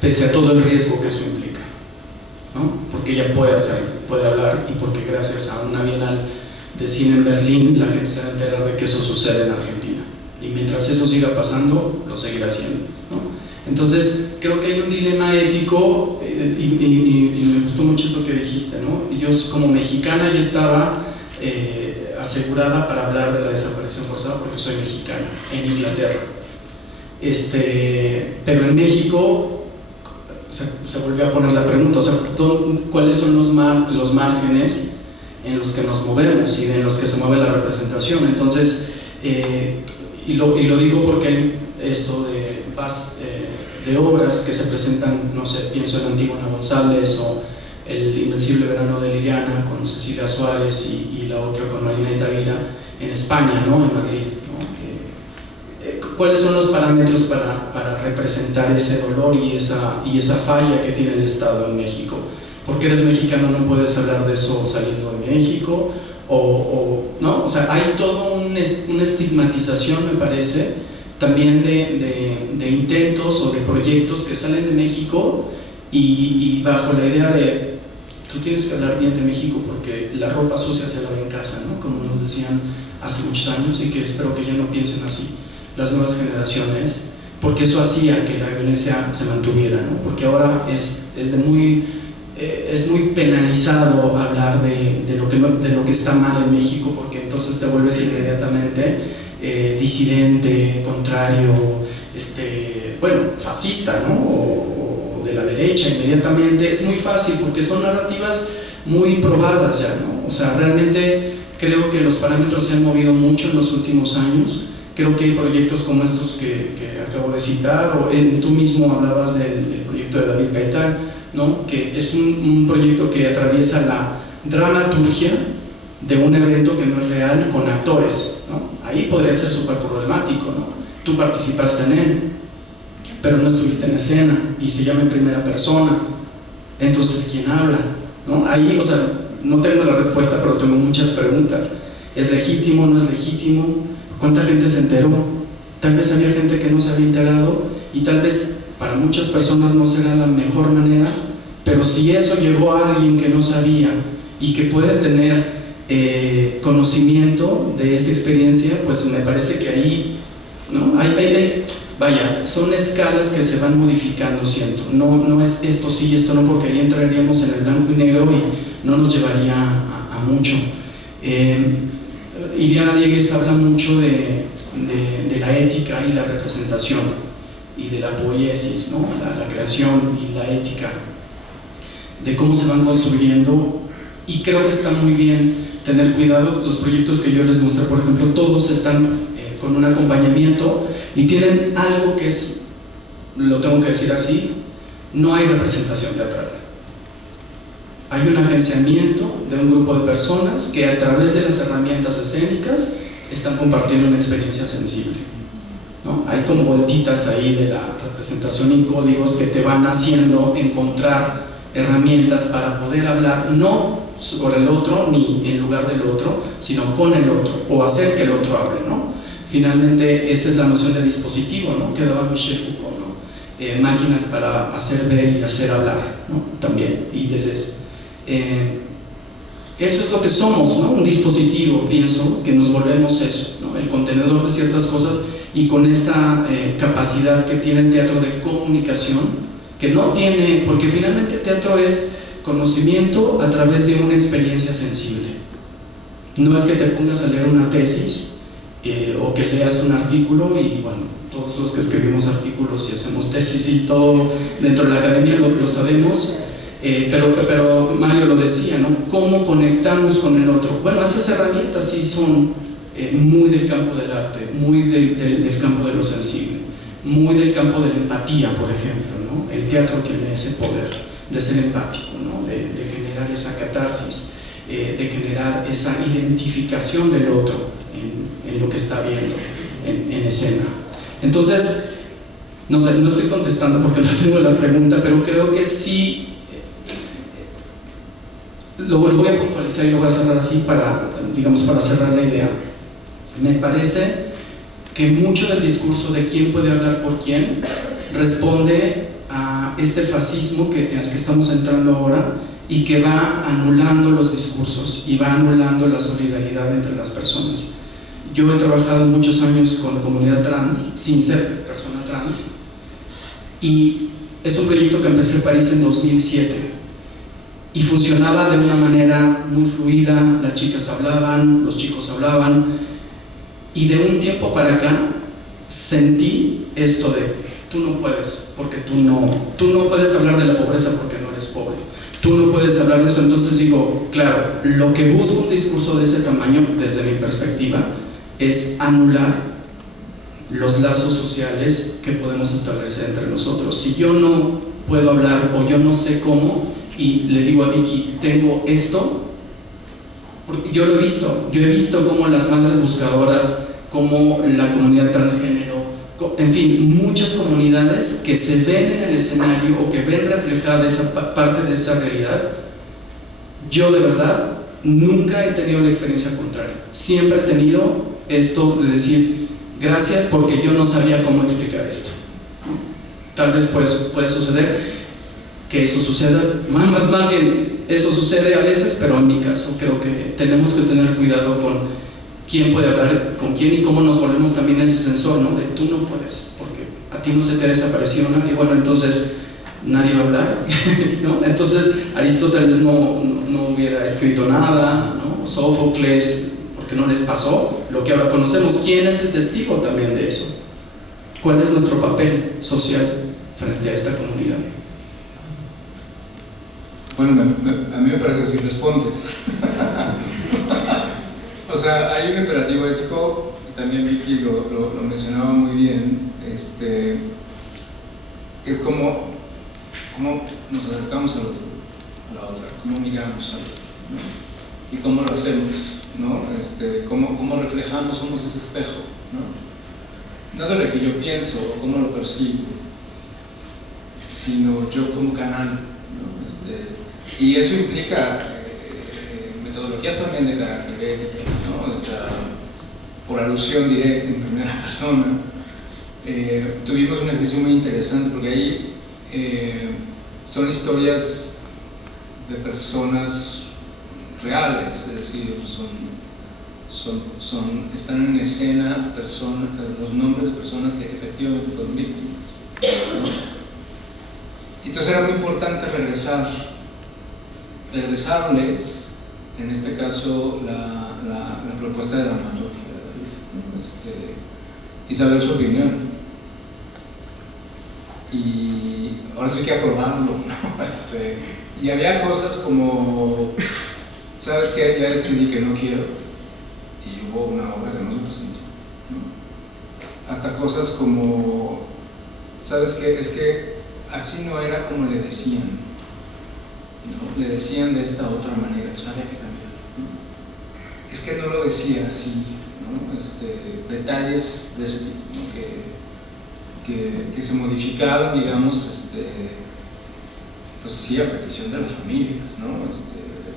pese a todo el riesgo que eso implica, ¿no? Porque ella puede hacerlo, puede hablar, y porque gracias a una Bienal de Cine en Berlín la gente se va a enterar de que eso sucede en Argentina, y mientras eso siga pasando, lo seguirá haciendo, ¿no? Entonces, creo que hay un dilema ético, y me gustó mucho esto que dijiste, ¿no? Yo como mexicana ya estaba asegurada para hablar de la desaparición forzada porque soy mexicana, en Inglaterra. Pero en México se volvió a poner la pregunta, o sea, ¿cuáles son los márgenes en los que nos movemos y en los que se mueve la representación? Entonces, y lo digo porque hay esto de obras que se presentan, no sé, pienso en Antígona González o El Invencible Verano de Liliana con Cecilia Suárez y la otra con Marina Itavira en España, ¿no? En Madrid, ¿no? ¿Cuáles son los parámetros para representar ese dolor y esa falla que tiene el Estado en México? Porque eres mexicano, no puedes hablar de eso saliendo de México, ¿no? O sea, hay toda una estigmatización, me parece, también de intentos o de proyectos que salen de México y bajo la idea de tú tienes que hablar bien de México porque la ropa sucia se lava en casa, ¿no? Como nos decían hace muchos años, y que espero que ya no piensen así las nuevas generaciones, porque eso hacía que la violencia se mantuviera, ¿no? Porque ahora es muy penalizado hablar de lo que está mal en México, porque entonces te vuelves inmediatamente disidente, contrario, bueno, fascista, ¿no? O de la derecha inmediatamente. Es muy fácil porque son narrativas muy probadas ya, ¿no? O sea, realmente creo que los parámetros se han movido mucho en los últimos años. Creo que hay proyectos como estos que acabo de citar, o tú mismo hablabas del proyecto de David Gaitán, ¿no? Que es un proyecto que atraviesa la dramaturgia de un evento que no es real con actores, ¿no? Ahí podría ser súper problemático, ¿no? Tú participaste en él, pero no estuviste en escena y se llama en primera persona, entonces ¿quién habla? ¿No? Ahí, o sea, no tengo la respuesta, pero tengo muchas preguntas. ¿Es legítimo? ¿No es legítimo? ¿Cuánta gente se enteró? Tal vez había gente que no se había enterado y tal vez para muchas personas no será la mejor manera, pero si eso llegó a alguien que no sabía y que puede tener conocimiento de esa experiencia, pues me parece que ahí, ¿no? Vaya, son escalas que se van modificando, siento. No es esto sí y esto no, porque ahí entraríamos en el blanco y negro y no nos llevaría a mucho. Iliana Diegues habla mucho de la ética y la representación y de la poiesis, ¿no? La creación y la ética, de cómo se van construyendo, y creo que está muy bien tener cuidado. Los proyectos que yo les mostré, por ejemplo, todos están con un acompañamiento y tienen algo que es, lo tengo que decir así, no hay representación teatral. Hay un agenciamiento de un grupo de personas que a través de las herramientas escénicas están compartiendo una experiencia sensible, ¿no? Hay como vueltitas ahí de la representación y códigos que te van haciendo encontrar herramientas para poder hablar, no sobre el otro ni en lugar del otro, sino con el otro, o hacer que el otro hable, ¿no? Finalmente esa es la noción de dispositivo, ¿no? Que daba Michel Foucault, ¿no? Máquinas para hacer ver y hacer hablar, ¿no? También, y eso es lo que somos, ¿no? Un dispositivo, pienso, que nos volvemos eso, ¿no? El contenedor de ciertas cosas, y con esta capacidad que tiene el teatro de comunicación, que no tiene, porque finalmente el teatro es conocimiento a través de una experiencia sensible. No es que te pongas a leer una tesis o que leas un artículo, y bueno, todos los que escribimos artículos y hacemos tesis y todo dentro de la academia lo sabemos, pero Mario lo decía, ¿no? ¿Cómo conectamos con el otro? Bueno, esas herramientas sí son muy del campo del arte, muy del campo de lo sensible, muy del campo de la empatía, por ejemplo, ¿no? El teatro tiene ese poder de ser empático, ¿no? De generar esa catarsis, de generar esa identificación del otro en lo que está viendo en escena. Entonces, no sé, no estoy contestando porque no tengo la pregunta, pero creo que sí, lo voy a puntualizar y lo voy a cerrar así para cerrar la idea. Me parece que mucho del discurso de quién puede hablar por quién responde a este fascismo al que estamos entrando ahora, y que va anulando los discursos y va anulando la solidaridad entre las personas. Yo he trabajado muchos años con la comunidad trans, sin ser persona trans, y es un proyecto que empecé en París en 2007 y funcionaba de una manera muy fluida, las chicas hablaban, los chicos hablaban, y de un tiempo para acá sentí esto de tú no puedes, porque tú no puedes hablar de la pobreza porque no eres pobre, tú no puedes hablar de eso. Entonces digo, claro, lo que busca un discurso de ese tamaño, desde mi perspectiva, es anular los lazos sociales que podemos establecer entre nosotros. Si yo no puedo hablar o yo no sé cómo y le digo a Vicky, tengo esto, porque yo lo he visto, yo he visto cómo las madres buscadoras, como la comunidad transgénero, en fin, muchas comunidades que se ven en el escenario o que ven reflejada esa parte de esa realidad. Yo de verdad nunca he tenido la experiencia contraria, siempre he tenido esto de decir gracias porque yo no sabía cómo explicar esto. Tal vez puede suceder que eso suceda, más bien eso sucede a veces, pero en mi caso creo que tenemos que tener cuidado con quién puede hablar con quién y cómo nos volvemos también ese sensor, ¿no? De tú no puedes, porque a ti no se te ha desaparecido nadie, bueno, entonces nadie va a hablar, ¿no? Entonces Aristóteles no hubiera escrito nada, ¿no? Sófocles, porque no les pasó lo que ahora conocemos. ¿Quién es el testigo también de eso? ¿Cuál es nuestro papel social frente a esta comunidad? Bueno, a mí me parece que si respondes. O sea, hay un imperativo ético, y también Vicky lo mencionaba muy bien, que es como nos acercamos al otro, a la otra, cómo miramos al otro, ¿no? Y cómo lo hacemos, ¿no? Cómo reflejamos, somos ese espejo, ¿no? No de lo que yo pienso o cómo lo percibo, sino yo como canal, ¿no? Y eso implica metodologías también de carácter éticas, ¿no? O sea, por alusión directa en primera persona. Tuvimos un ejercicio muy interesante porque ahí son historias de personas reales, es decir, están en escena los nombres de personas que efectivamente fueron víctimas, ¿no? Entonces era muy importante regresarles, en este caso, la propuesta de dramaturgia, ¿no? Y saber su opinión. Y ahora sí hay que aprobarlo, ¿no? Y había cosas como, ¿sabes qué? Ya decidí que no quiero, y hubo una obra que no se presentó, ¿no? Hasta cosas como, ¿sabes qué? Es que así no era como le decían, ¿no? Le decían de esta otra manera, entonces había que cambiar, ¿no? Es que no lo decía así, ¿no? Detalles de ese tipo, ¿no? que se modificaron, digamos, pues sí, a petición de las familias, ¿no? De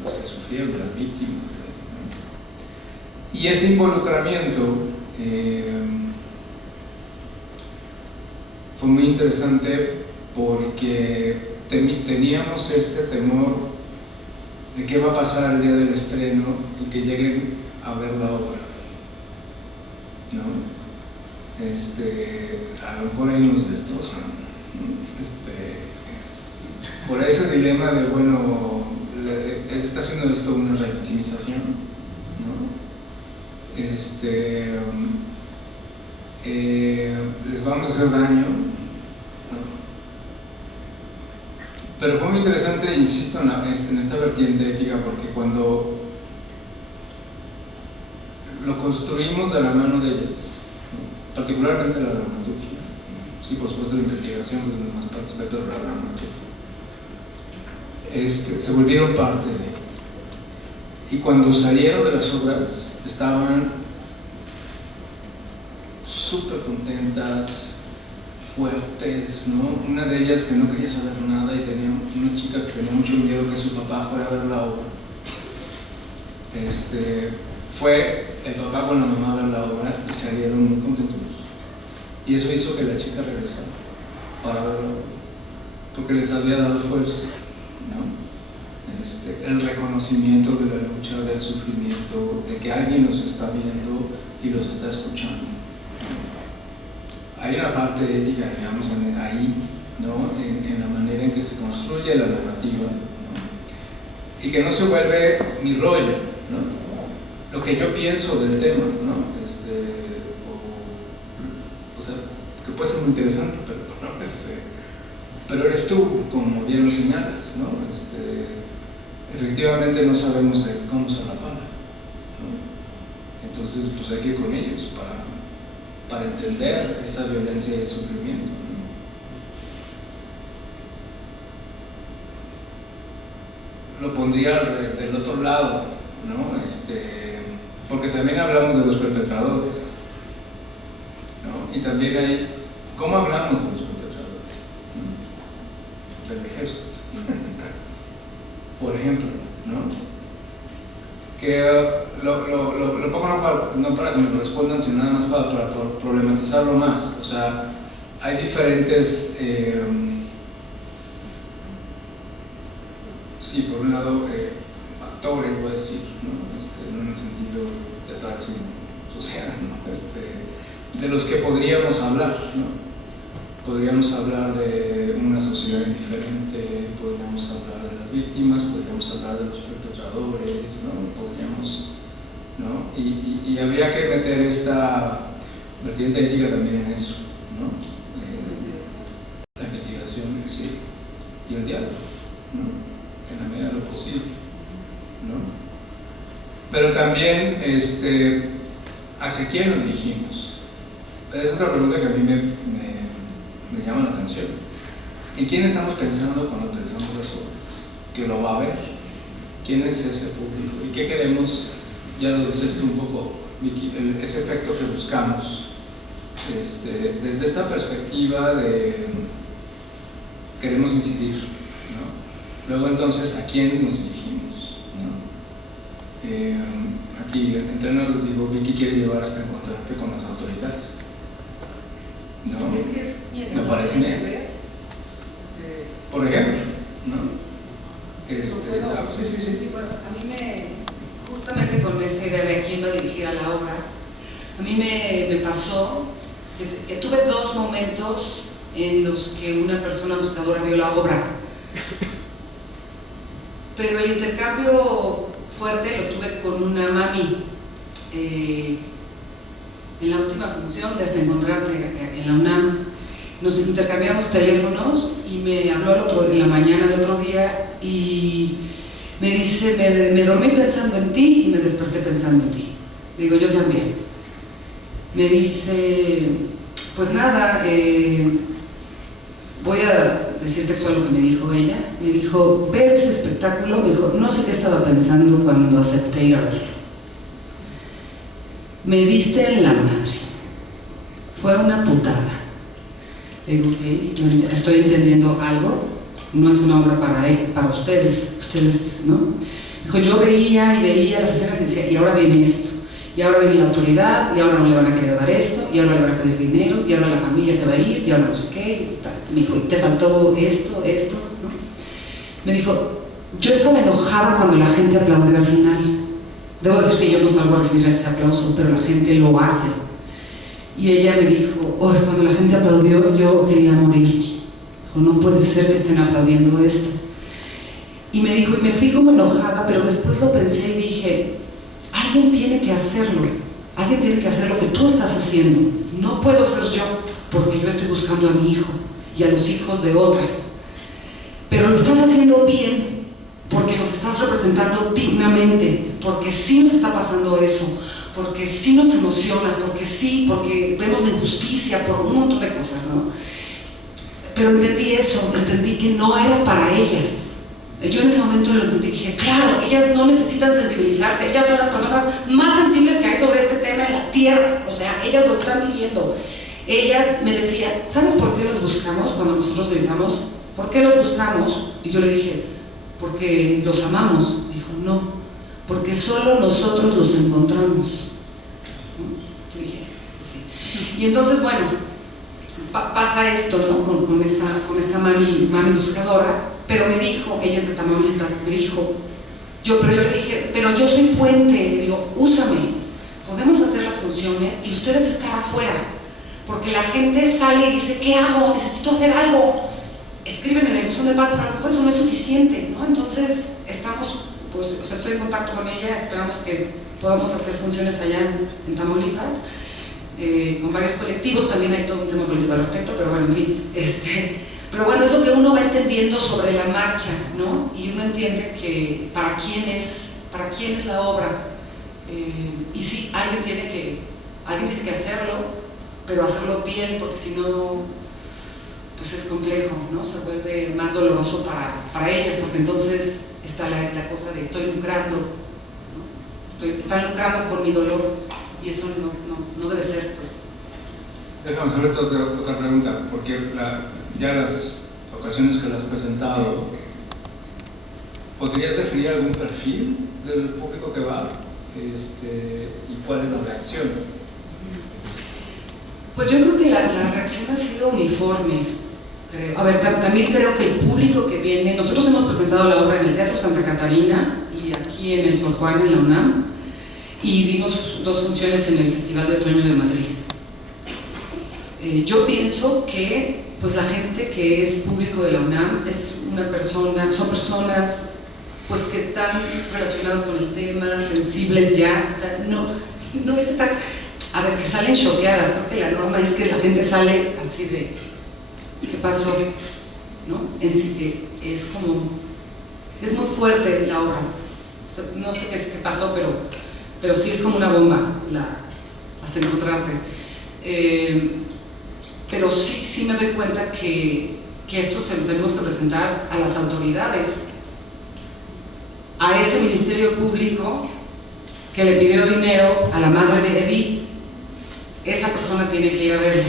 los que sufrieron, de las víctimas, ¿no? Y ese involucramiento fue muy interesante porque teníamos este temor de qué va a pasar el día del estreno y que lleguen a ver la obra, ¿no? A lo mejor ahí nos destrozan, ¿no? Por ese dilema de, bueno, está haciendo esto una revictimización, ¿no? Les vamos a hacer daño, ¿no? Pero fue muy interesante, insisto, en esta vertiente ética, porque cuando lo construimos de la mano de ellas, particularmente la dramaturgia, sí, por supuesto la investigación, pues no más participé, pero la dramaturgia, se volvieron parte de. Y cuando salieron de las obras, estaban súper contentas, fuertes, ¿no? Una de ellas que no quería saber nada y tenía una chica que tenía mucho miedo que su papá fuera a ver la obra. Fue el papá con la mamá a ver la obra y salieron muy contentos. Y eso hizo que la chica regresara para ver la obra, porque les había dado fuerza, ¿no? el reconocimiento de la lucha, del sufrimiento, de que alguien los está viendo y los está escuchando. Hay una parte ética, digamos, ahí, ¿no? En la manera en que se construye la narrativa, ¿no? Y que no se vuelve mi rollo, ¿no? Lo que yo pienso del tema, ¿no? O sea, que puede ser muy interesante, pero, ¿no? Pero eres tú, como bien lo señalas, ¿no? Efectivamente no sabemos de cómo se la para, ¿no? Entonces, pues hay que ir con ellos para entender esa violencia y el sufrimiento, ¿no? Lo pondría del otro lado, ¿no? Porque también hablamos de los perpetradores, ¿no? Y también hay, ¿cómo hablamos de los perpetradores? ¿No? Del ejército, por ejemplo, ¿no? Que lo pongo no para que me lo respondan, sino nada más para problematizarlo más. O sea, hay diferentes, sí, por un lado, actores, voy a decir, ¿no? No en el sentido teatral, sino social, ¿no? De los que podríamos hablar, ¿no? Podríamos hablar de una sociedad indiferente, podríamos hablar de las víctimas, podríamos hablar de los perpetradores, ¿no? Podríamos, ¿no? Y habría que meter esta vertiente ética también en eso, ¿no? La investigación, sí, y el diálogo, ¿no? En la medida de lo posible, ¿no? Pero también, ¿hacia quién nos dirigimos? Es otra pregunta que a mí me llama la atención. ¿En quién estamos pensando cuando pensamos eso? Que lo va a ver. ¿Quién es ese público? ¿Y qué queremos? Ya lo dices tú un poco, Vicky, ese efecto que buscamos. Desde esta perspectiva de queremos incidir, ¿no? Luego entonces, ¿a quién nos dirigimos? ¿No? Aquí, entre nos les digo, Vicky quiere llevar hasta en contacto con las autoridades. ¿No? Me parece bien. Por ejemplo, ¿no? Sí, bueno, a mí justamente con esta idea de a quién va a dirigir a la obra, a mí me pasó que tuve dos momentos en los que una persona buscadora vio la obra, pero el intercambio fuerte lo tuve con una mami. En la última función de Hasta Encontrarte en la UNAM, nos intercambiamos teléfonos y me habló en la mañana el otro día y me dice, me dormí pensando en ti y me desperté pensando en ti. Digo, yo también. Me dice, pues nada, voy a decir textual lo que me dijo ella. Me dijo, ver ese espectáculo, me dijo, no sé qué estaba pensando cuando acepté ir a verlo. Me diste en la madre, fue una putada. Le digo, ok, estoy entendiendo algo, no es una obra para ustedes, ¿no? Dijo, yo veía las escenas y decía, y ahora viene esto, y ahora viene la autoridad, y ahora no le van a querer dar esto, y ahora le van a pedir dinero, y ahora la familia se va a ir, y ahora no sé qué, y tal. Me dijo, te faltó esto, ¿no? Me dijo, yo estaba enojada cuando la gente aplaudió al final. Debo decir que yo no salgo a recibir ese aplauso, pero la gente lo hace. Y ella me dijo, oh, cuando la gente aplaudió, yo quería morir. Dijo, no puede ser que estén aplaudiendo esto. Y me dijo, y me fui como enojada, pero después lo pensé y dije, alguien tiene que hacerlo. Alguien tiene que hacer lo que tú estás haciendo. No puedo ser yo, porque yo estoy buscando a mi hijo y a los hijos de otras. Pero lo estás haciendo bien, porque nos estás representando dignamente, porque sí nos está pasando eso, porque sí nos emocionas, porque vemos la injusticia, por un montón de cosas, ¿no? Pero entendí eso, entendí que no era para ellas. Yo en ese momento lo entendí y dije, claro, ellas no necesitan sensibilizarse, ellas son las personas más sensibles que hay sobre este tema en la tierra, o sea, ellas lo están viviendo. Ellas me decían, ¿sabes por qué los buscamos cuando nosotros gritamos? ¿Por qué los buscamos? Y yo le dije, porque los amamos. Dijo, no, porque solo nosotros los encontramos. Yo dije, pues sí. Y entonces, bueno, pasa esto, ¿no? Con esta mami buscadora, pero me dijo, ella es de Tamaulipas, me dijo, pero yo le dije, pero yo soy puente, le digo, úsame, podemos hacer las funciones y ustedes estar afuera, porque la gente sale y dice, ¿qué hago? Necesito hacer algo. Escriben en el buzón de paz, pero a lo mejor eso no es suficiente, ¿no? Entonces estamos, pues, o sea, estoy en contacto con ella, esperamos que podamos hacer funciones allá en Tamaulipas, con varios colectivos, también hay todo un tema político al respecto, pero bueno, en fin, pero bueno, es lo que uno va entendiendo sobre la marcha, ¿no? Y uno entiende que para quién es la obra, y sí, alguien tiene que hacerlo, pero hacerlo bien, porque si no, pues es complejo, ¿no? Se vuelve más doloroso para ellas, porque entonces está la cosa de estoy lucrando, ¿no? Están lucrando con mi dolor, y eso no debe ser, pues. Déjame hacerte otra pregunta, porque ya las ocasiones que lo has presentado, ¿podrías definir algún perfil del público que va? ¿Y cuál es la reacción? Pues yo creo que la reacción ha sido uniforme, creo. A ver, también creo que el público que viene, nosotros hemos presentado la obra en el Teatro Santa Catarina y aquí en el Sor Juan, en la UNAM, y dimos 2 funciones en el Festival de Otoño de Madrid. Yo pienso que pues la gente que es público de la UNAM son personas pues que están relacionadas con el tema, sensibles ya, o sea, no es esa, a ver, que salen choqueadas, creo que la norma es que la gente sale así de, ¿qué pasó? ¿No? En sí que es muy fuerte la obra, o sea, no sé qué pasó, pero sí es como una bomba, hasta encontrarte. Pero sí me doy cuenta que esto se lo tenemos que presentar a las autoridades, a ese ministerio público que le pidió dinero a la madre de Edith. Esa persona tiene que ir a verla.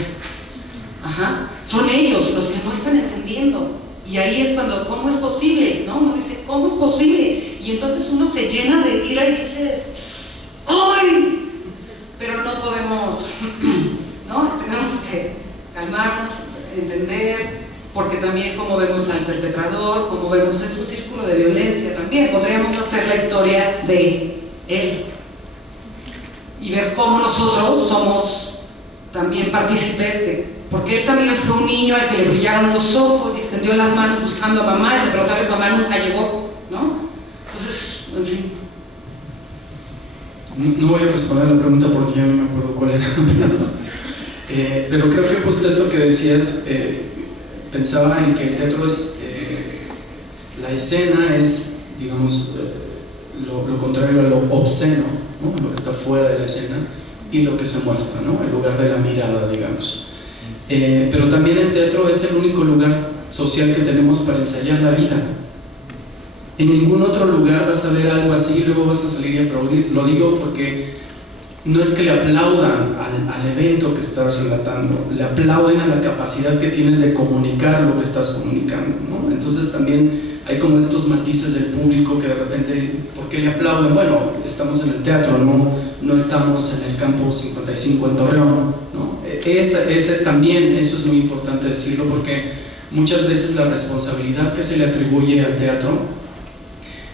Ajá. Son ellos los que no están entendiendo. Y ahí es cuando, ¿cómo es posible? ¿No? Uno dice, ¿cómo es posible? Y entonces uno se llena de ira y dices, ¡ay! Pero no podemos, ¿no? Tenemos que calmarnos, entender, porque también como vemos al perpetrador, como vemos es un círculo de violencia también, podríamos hacer la historia de él y ver cómo nosotros somos también partícipes porque él también fue un niño al que le brillaron los ojos y extendió las manos buscando a mamá, pero tal vez mamá nunca llegó, ¿no? Entonces, en fin. No voy a responder la pregunta porque ya no me acuerdo cuál era. Pero creo que justo esto que decías, pensaba en que el teatro es, la escena es, digamos, lo contrario a lo obsceno, ¿no? Lo que está fuera de la escena y lo que se muestra, ¿no? El lugar de la mirada, digamos. Pero también el teatro es el único lugar social que tenemos para ensayar la vida. En ningún otro lugar vas a ver algo así y luego vas a salir y aplaudir. Lo digo porque no es que le aplaudan al evento que estás relatando, le aplauden a la capacidad que tienes de comunicar lo que estás comunicando, ¿no? Entonces también hay como estos matices del público que de repente, ¿por qué le aplauden? Bueno, estamos en el teatro, no estamos en el campo 55 en Torreón, ¿no? Ese también, eso es muy importante decirlo, porque muchas veces la responsabilidad que se le atribuye al teatro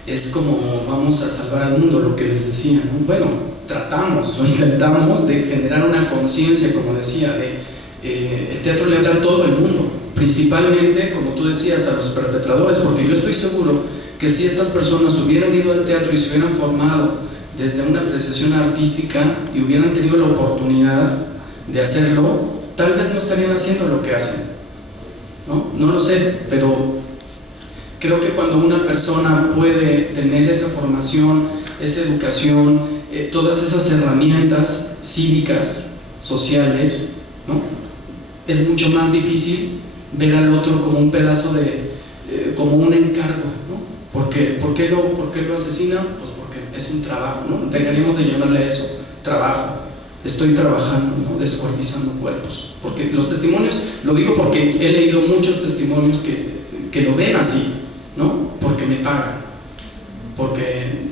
es como vamos a salvar al mundo, lo que les decía, ¿no? Bueno, lo intentamos de generar una conciencia, como decía, el teatro le habla a todo el mundo, principalmente, como tú decías, a los perpetradores, porque yo estoy seguro que si estas personas hubieran ido al teatro y se hubieran formado desde una apreciación artística y hubieran tenido la oportunidad de hacerlo, tal vez no estarían haciendo lo que hacen, ¿no? No lo sé, pero creo que cuando una persona puede tener esa formación, esa educación, todas esas herramientas cívicas, sociales, ¿no? Es mucho más difícil ver al otro como un pedazo como un encargo, ¿no? ¿Por qué lo asesinan? Pues porque es un trabajo, ¿no? Deberíamos de llamarle a eso, trabajo. Estoy trabajando, ¿no? Descuartizando cuerpos. Porque los testimonios, lo digo porque he leído muchos testimonios que lo ven así, ¿no? Porque me pagan, porque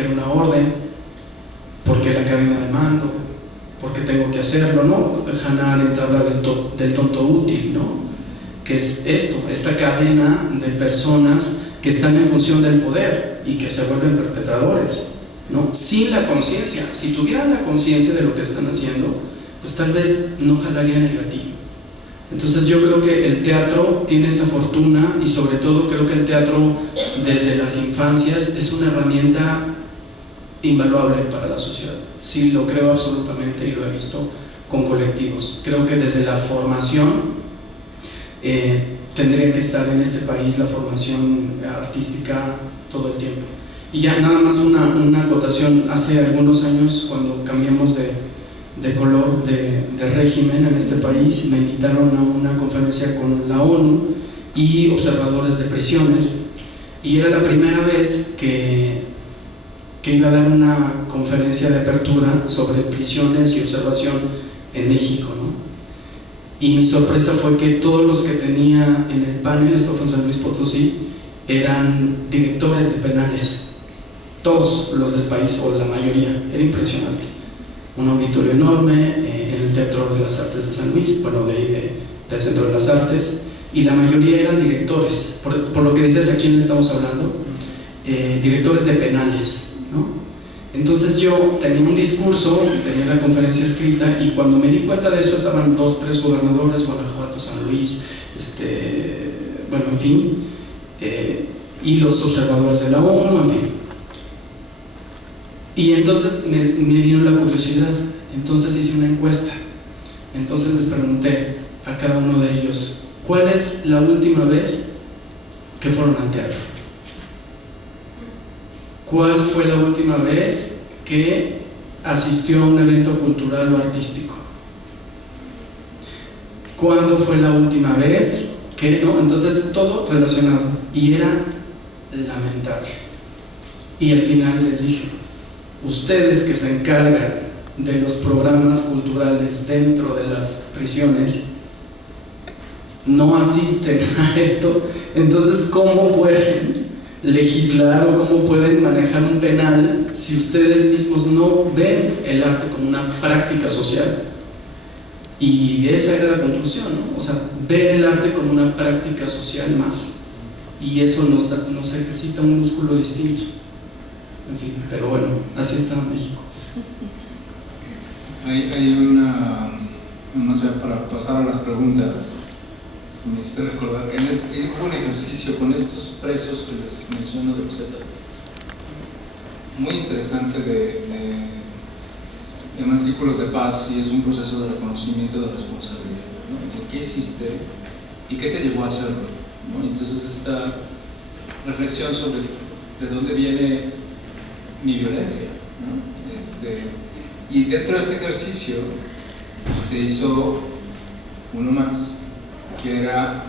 era una orden, porque la cadena de mando, porque tengo que hacerlo, ¿no? Hannah Arendt habla del tonto útil, ¿no? Que es esto, esta cadena de personas que están en función del poder y que se vuelven perpetradores, ¿no? Sin la conciencia. Si tuvieran la conciencia de lo que están haciendo, pues tal vez no jalarían el gatillo. Entonces yo creo que el teatro tiene esa fortuna, y sobre todo creo que el teatro desde las infancias es una herramienta invaluable para la sociedad. Sí, lo creo absolutamente, y lo he visto con colectivos. Creo que desde la formación tendría que estar en este país la formación artística todo el tiempo. Y ya nada más una acotación: hace algunos años, cuando cambiamos de color de régimen en este país, me invitaron a una conferencia con la ONU y observadores de prisiones, y era la primera vez que iba a dar una conferencia de apertura sobre prisiones y observación en México, ¿no? Y mi sorpresa fue que todos los que tenía en el panel, esto fue en San Luis Potosí, eran directores de penales, todos los del país, o la mayoría. Era impresionante. Un auditorio enorme en el Teatro de las Artes de San Luis, bueno, de ahí del Centro de las Artes, y la mayoría eran directores, por lo que dices, ¿a quién le estamos hablando? Directores de penales, ¿no? Entonces yo tenía un discurso, tenía la conferencia escrita, y cuando me di cuenta de eso estaban 2, 3 gobernadores, Guanajuato, San Luis, bueno, en fin, y los observadores de la ONU, en fin. Y entonces me vino la curiosidad, entonces hice una encuesta. Entonces les pregunté a cada uno de ellos: ¿cuál es la última vez que fueron al teatro? ¿Cuál fue la última vez que asistió a un evento cultural o artístico? ¿Cuándo fue la última vez que no? Entonces todo relacionado, y era lamentable. Y al final les dije: ustedes que se encargan de los programas culturales dentro de las prisiones no asisten a esto, entonces ¿cómo pueden legislar o cómo pueden manejar un penal si ustedes mismos no ven el arte como una práctica social? Y esa era la conclusión, ¿no? O sea, ver el arte como una práctica social más, y eso nos ejercita un músculo distinto. En fin, pero bueno, así está México. Hay una, no sé, para pasar a las preguntas, me hiciste recordar, hubo un ejercicio con estos presos que les menciono de Rosetta, muy interesante, de más círculos de paz, y es un proceso de reconocimiento de responsabilidad, ¿no? ¿De qué hiciste y qué te llevó a hacerlo, ¿no? Entonces esta reflexión sobre de dónde viene mi violencia, ¿no? Y dentro de este ejercicio se hizo uno más, que era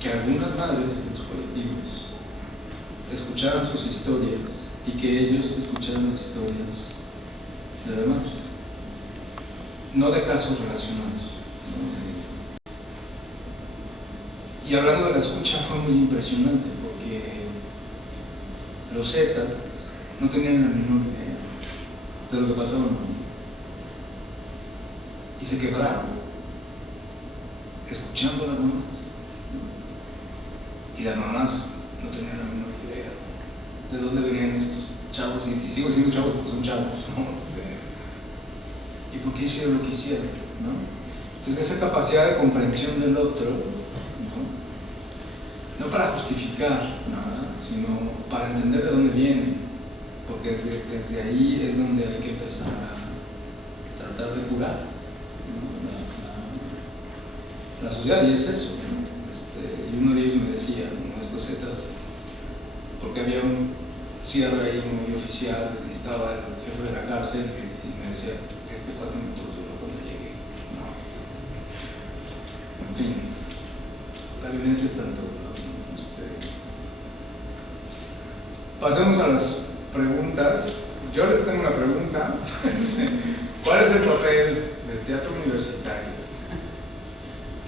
que algunas madres de los colectivos escucharan sus historias y que ellos escucharan las historias de las madres, no de casos relacionados, ¿no? Y hablando de la escucha, fue muy impresionante, porque los Zetas no tenían la menor idea de lo que pasaba en el mundo, y se quebraron escuchando a las mamás, ¿no? Y las mamás no tenían la menor idea de dónde venían estos chavos, y sigo siendo chavos porque son chavos, ¿no? Y por qué hicieron lo que hicieron, ¿no? Entonces esa capacidad de comprensión del otro, no para justificar nada, sino para entender de dónde viene, porque desde ahí es donde hay que empezar a tratar de curar, ¿no? la sociedad, y es eso, ¿no? Y uno de ellos me decía, uno de estos Zetas, porque había un cierre ahí muy oficial, y estaba el jefe de la cárcel, y me decía: este cuate me torturó cuando llegué, ¿no? En fin, la violencia está en todo, ¿no? Pasemos a las preguntas. Yo les tengo una pregunta. ¿Cuál es el papel del teatro universitario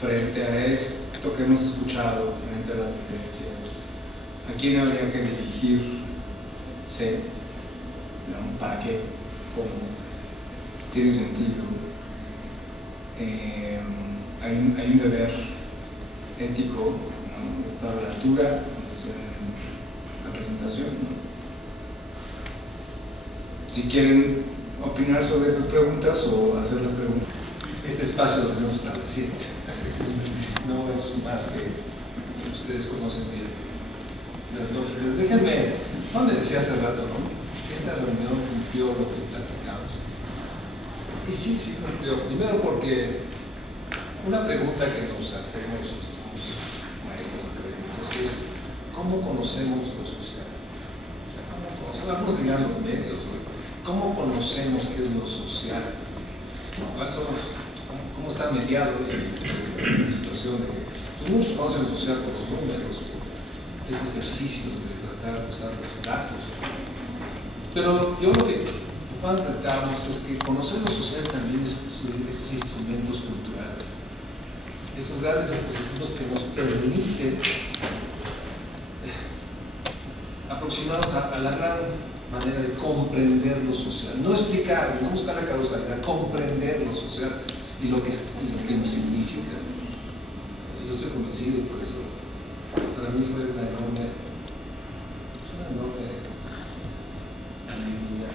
frente a esto que hemos escuchado, frente a las violencias? ¿A quién habría que dirigirse? ¿No? ¿Para qué? ¿Cómo? tiene sentido. Hay un deber ético, ¿no? Está a la altura, pues, en la presentación, ¿no? Si quieren opinar sobre estas preguntas o hacer las preguntas. Este espacio lo tenemos establecido, no es más que ustedes conocen bien las lógicas. Déjenme, no me decía hace rato, ¿no? Esta reunión cumplió lo que platicamos. Y sí cumplió. Primero porque una pregunta que nos hacemos los maestros académicos es ¿cómo conocemos lo social? O sea, ¿cómo conocemos? Algunos dirán los medios, ¿no? ¿Cómo conocemos qué es lo social? ¿Cuáles son cómo está mediado en la situación de que pues muchos conocen lo social por los números, por esos ejercicios de tratar de usar los datos? Pero yo lo que planteamos es que conocer lo social también es estos instrumentos culturales, estos grandes dispositivos que nos permiten aproximarnos a la gran manera de comprender lo social, no explicar, no buscar la causalidad, comprender lo social y lo que nos significa. Yo estoy convencido y por eso para mí fue una enorme alegría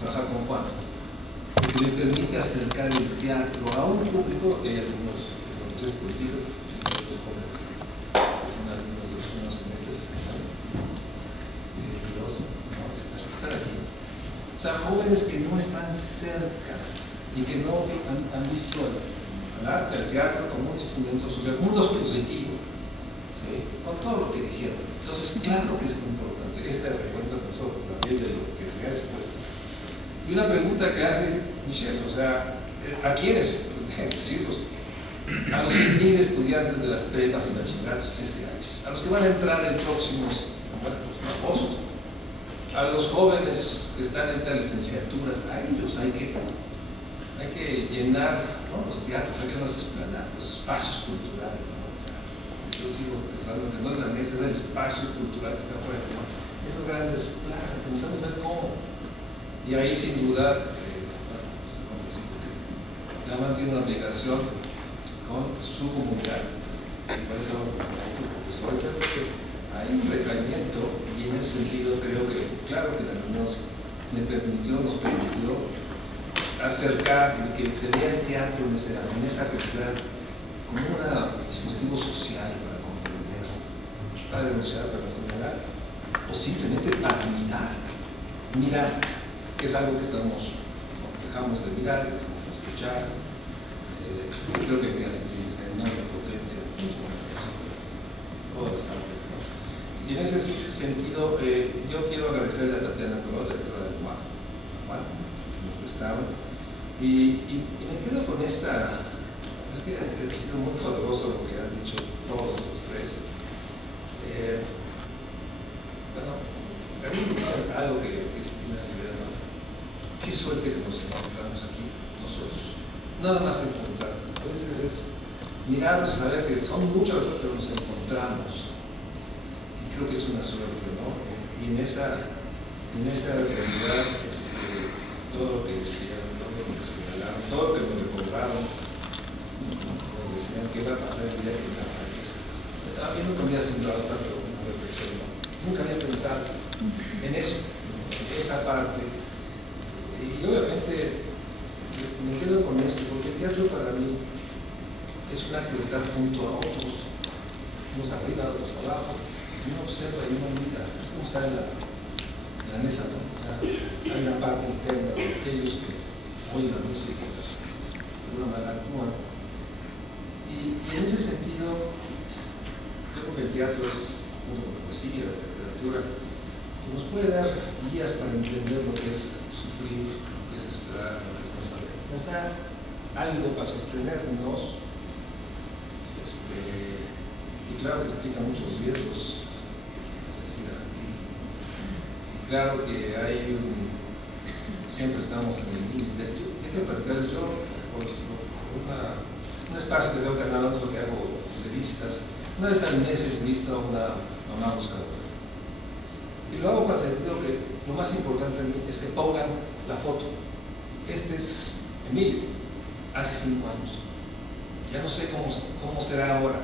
trabajar con Juan, porque me permite acercar el teatro a un público que hay algunos tres políticos y otros jóvenes que son algunos de los primeros semestres están aquí. O sea, jóvenes que no están cerca y que no han visto al arte, al teatro como un instrumento social, como un dispositivo, ¿sí? Con todo lo que dijeron. Entonces, claro que es muy importante. Esta pregunta, profesor, también de lo que se ha expuesto. Y una pregunta que hace Michelle, o sea, ¿a quiénes? Pues dejen decirlos. A los 100.000 estudiantes de las prepas y bachilleratos, CCH, a los que van a entrar el próximo agosto, a los jóvenes que están en las licenciaturas, a ellos hay que llenar, ¿no? Los teatros, hay que más explanar, los espacios culturales, ¿no? O sea, yo sigo pensando que no es la mesa, es el espacio cultural que está fuera, ¿no? Esas grandes plazas, necesitamos ver cómo. Y ahí sin duda, estoy convencido que la MAN tiene una obligación con su comunidad, y por eso maestro, profesor, que hay un recaimiento y en ese sentido creo que, claro que la reunión nos permitió acercar que se vea el teatro en esa realidad como un dispositivo social para comprender, para denunciar, para señalar, o simplemente para mirar, que es algo que dejamos de mirar, dejamos de escuchar. Creo que tiene esa enorme potencia, todas las artes, ¿no? Y en ese sentido, yo quiero agradecerle a Tatiana Colón, la directora del MUAC, que nos prestaron, y me quedo con esta, es que ha sido muy poderoso lo que han dicho todos los tres. Bueno, a mí me dice algo que Cristina Rivera, qué suerte que nos encontramos aquí, nosotros. Nada más encontrarnos. A veces es mirarnos y saber que son muchas, pero nos encontramos. Y creo que es una suerte, ¿no? Y en esa realidad, todo lo que estudiaron, todo lo que señalaron, todo lo que nos recordaron, nos decían qué va a pasar el día que desaparezcas. A mí nunca me había sembrado tanto una reflexión, ¿no? Nunca había pensado en eso, en esa parte. Y obviamente me quedo con esto, porque el teatro para mí es un acto de estar junto a otros, unos arriba, otros abajo, y uno observa y uno mira, es como estar en la mesa, ¿no? O sea, hay una parte interna de aquellos que oyen la música, de alguna manera actúan. Y en ese sentido, yo creo que el teatro es, junto con la poesía, la literatura, que nos puede dar guías para entender lo que es sufrir, lo que es esperar, lo que es no saber. Nos da algo para sostenernos, y claro que se aplican muchos riesgos, necesidad. Y claro que siempre estamos en el límite. Déjenme platicarles, yo, por un espacio que tengo Canal 11 que hago entrevistas, una vez al mes entrevisto a una mamá buscadora. Y lo hago para el sentido que lo más importante es que pongan la foto. Este es Emilio, hace 5 años. Ya no sé cómo será ahora.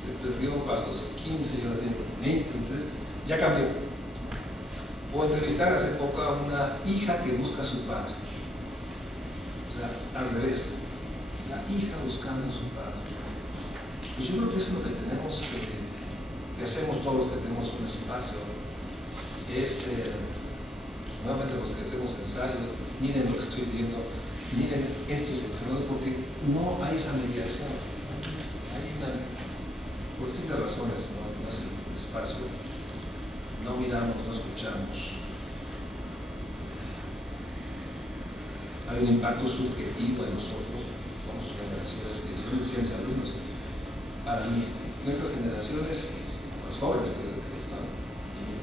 Se perdió a los 15, yo ahora tengo 20, entonces ya cambió. Puedo entrevistar hace poco a una hija que busca a su padre. O sea, al revés. La hija buscando a su padre. Pues yo creo que eso es lo que tenemos que hacemos todos los que tenemos un espacio. Es, nuevamente los que hacemos ensayo, miren lo que estoy viendo, miren esto es lo que se nos da, porque no hay esa mediación. Hay una, por distintas razones, no es el espacio. No miramos, no escuchamos. Hay un impacto subjetivo en nosotros, somos generaciones que yo les decía a mis alumnos, para mí, nuestras generaciones, los jóvenes que están,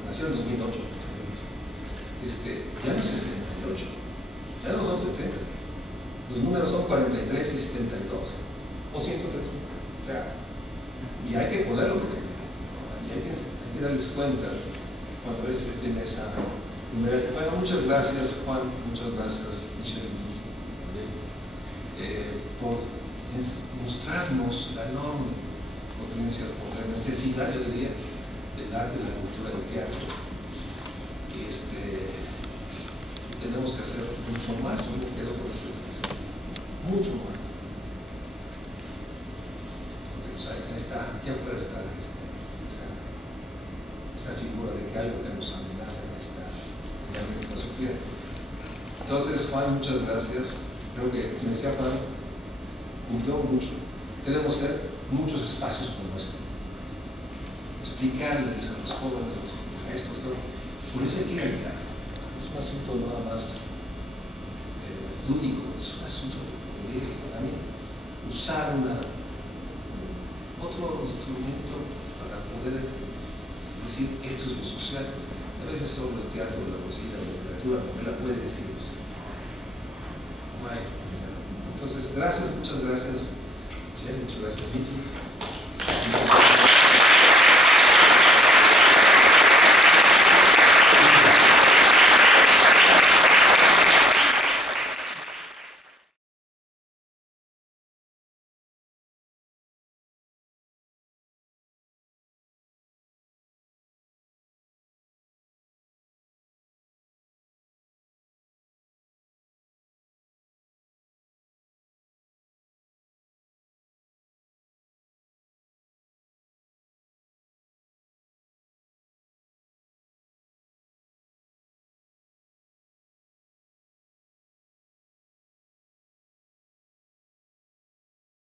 nacieron en 2008, ya no es 68, ya no son 70, los números son 43 y 72, o 103, o sea, y hay que ponerlo, porque hay que darles cuenta cuando a veces se tiene esa numeraria. Bueno, muchas gracias Juan, muchas gracias Michelle, por mostrarnos la enorme potencia, la necesidad, yo diría, del arte, de la cultura, del teatro. Y tenemos que hacer mucho más, yo me quedo con esa sensación, mucho más. Porque, o sea, aquí afuera está esa figura de que algo que nos amenaza que realmente está sufriendo. Entonces, Juan, muchas gracias. Creo que, me decía Juan, cumplió mucho. Tenemos que ser muchos espacios como este. Explicarles a los jóvenes, a los maestros, todo. Por eso hay que ir al teatro. Es un asunto nada más lúdico, es un asunto de poder, para mí, usar otro instrumento para poder decir esto es lo social. A veces solo el teatro, la poesía, la literatura, la novela puede decirlo. Entonces, gracias, muchas gracias, Jen, muchas gracias, Missy.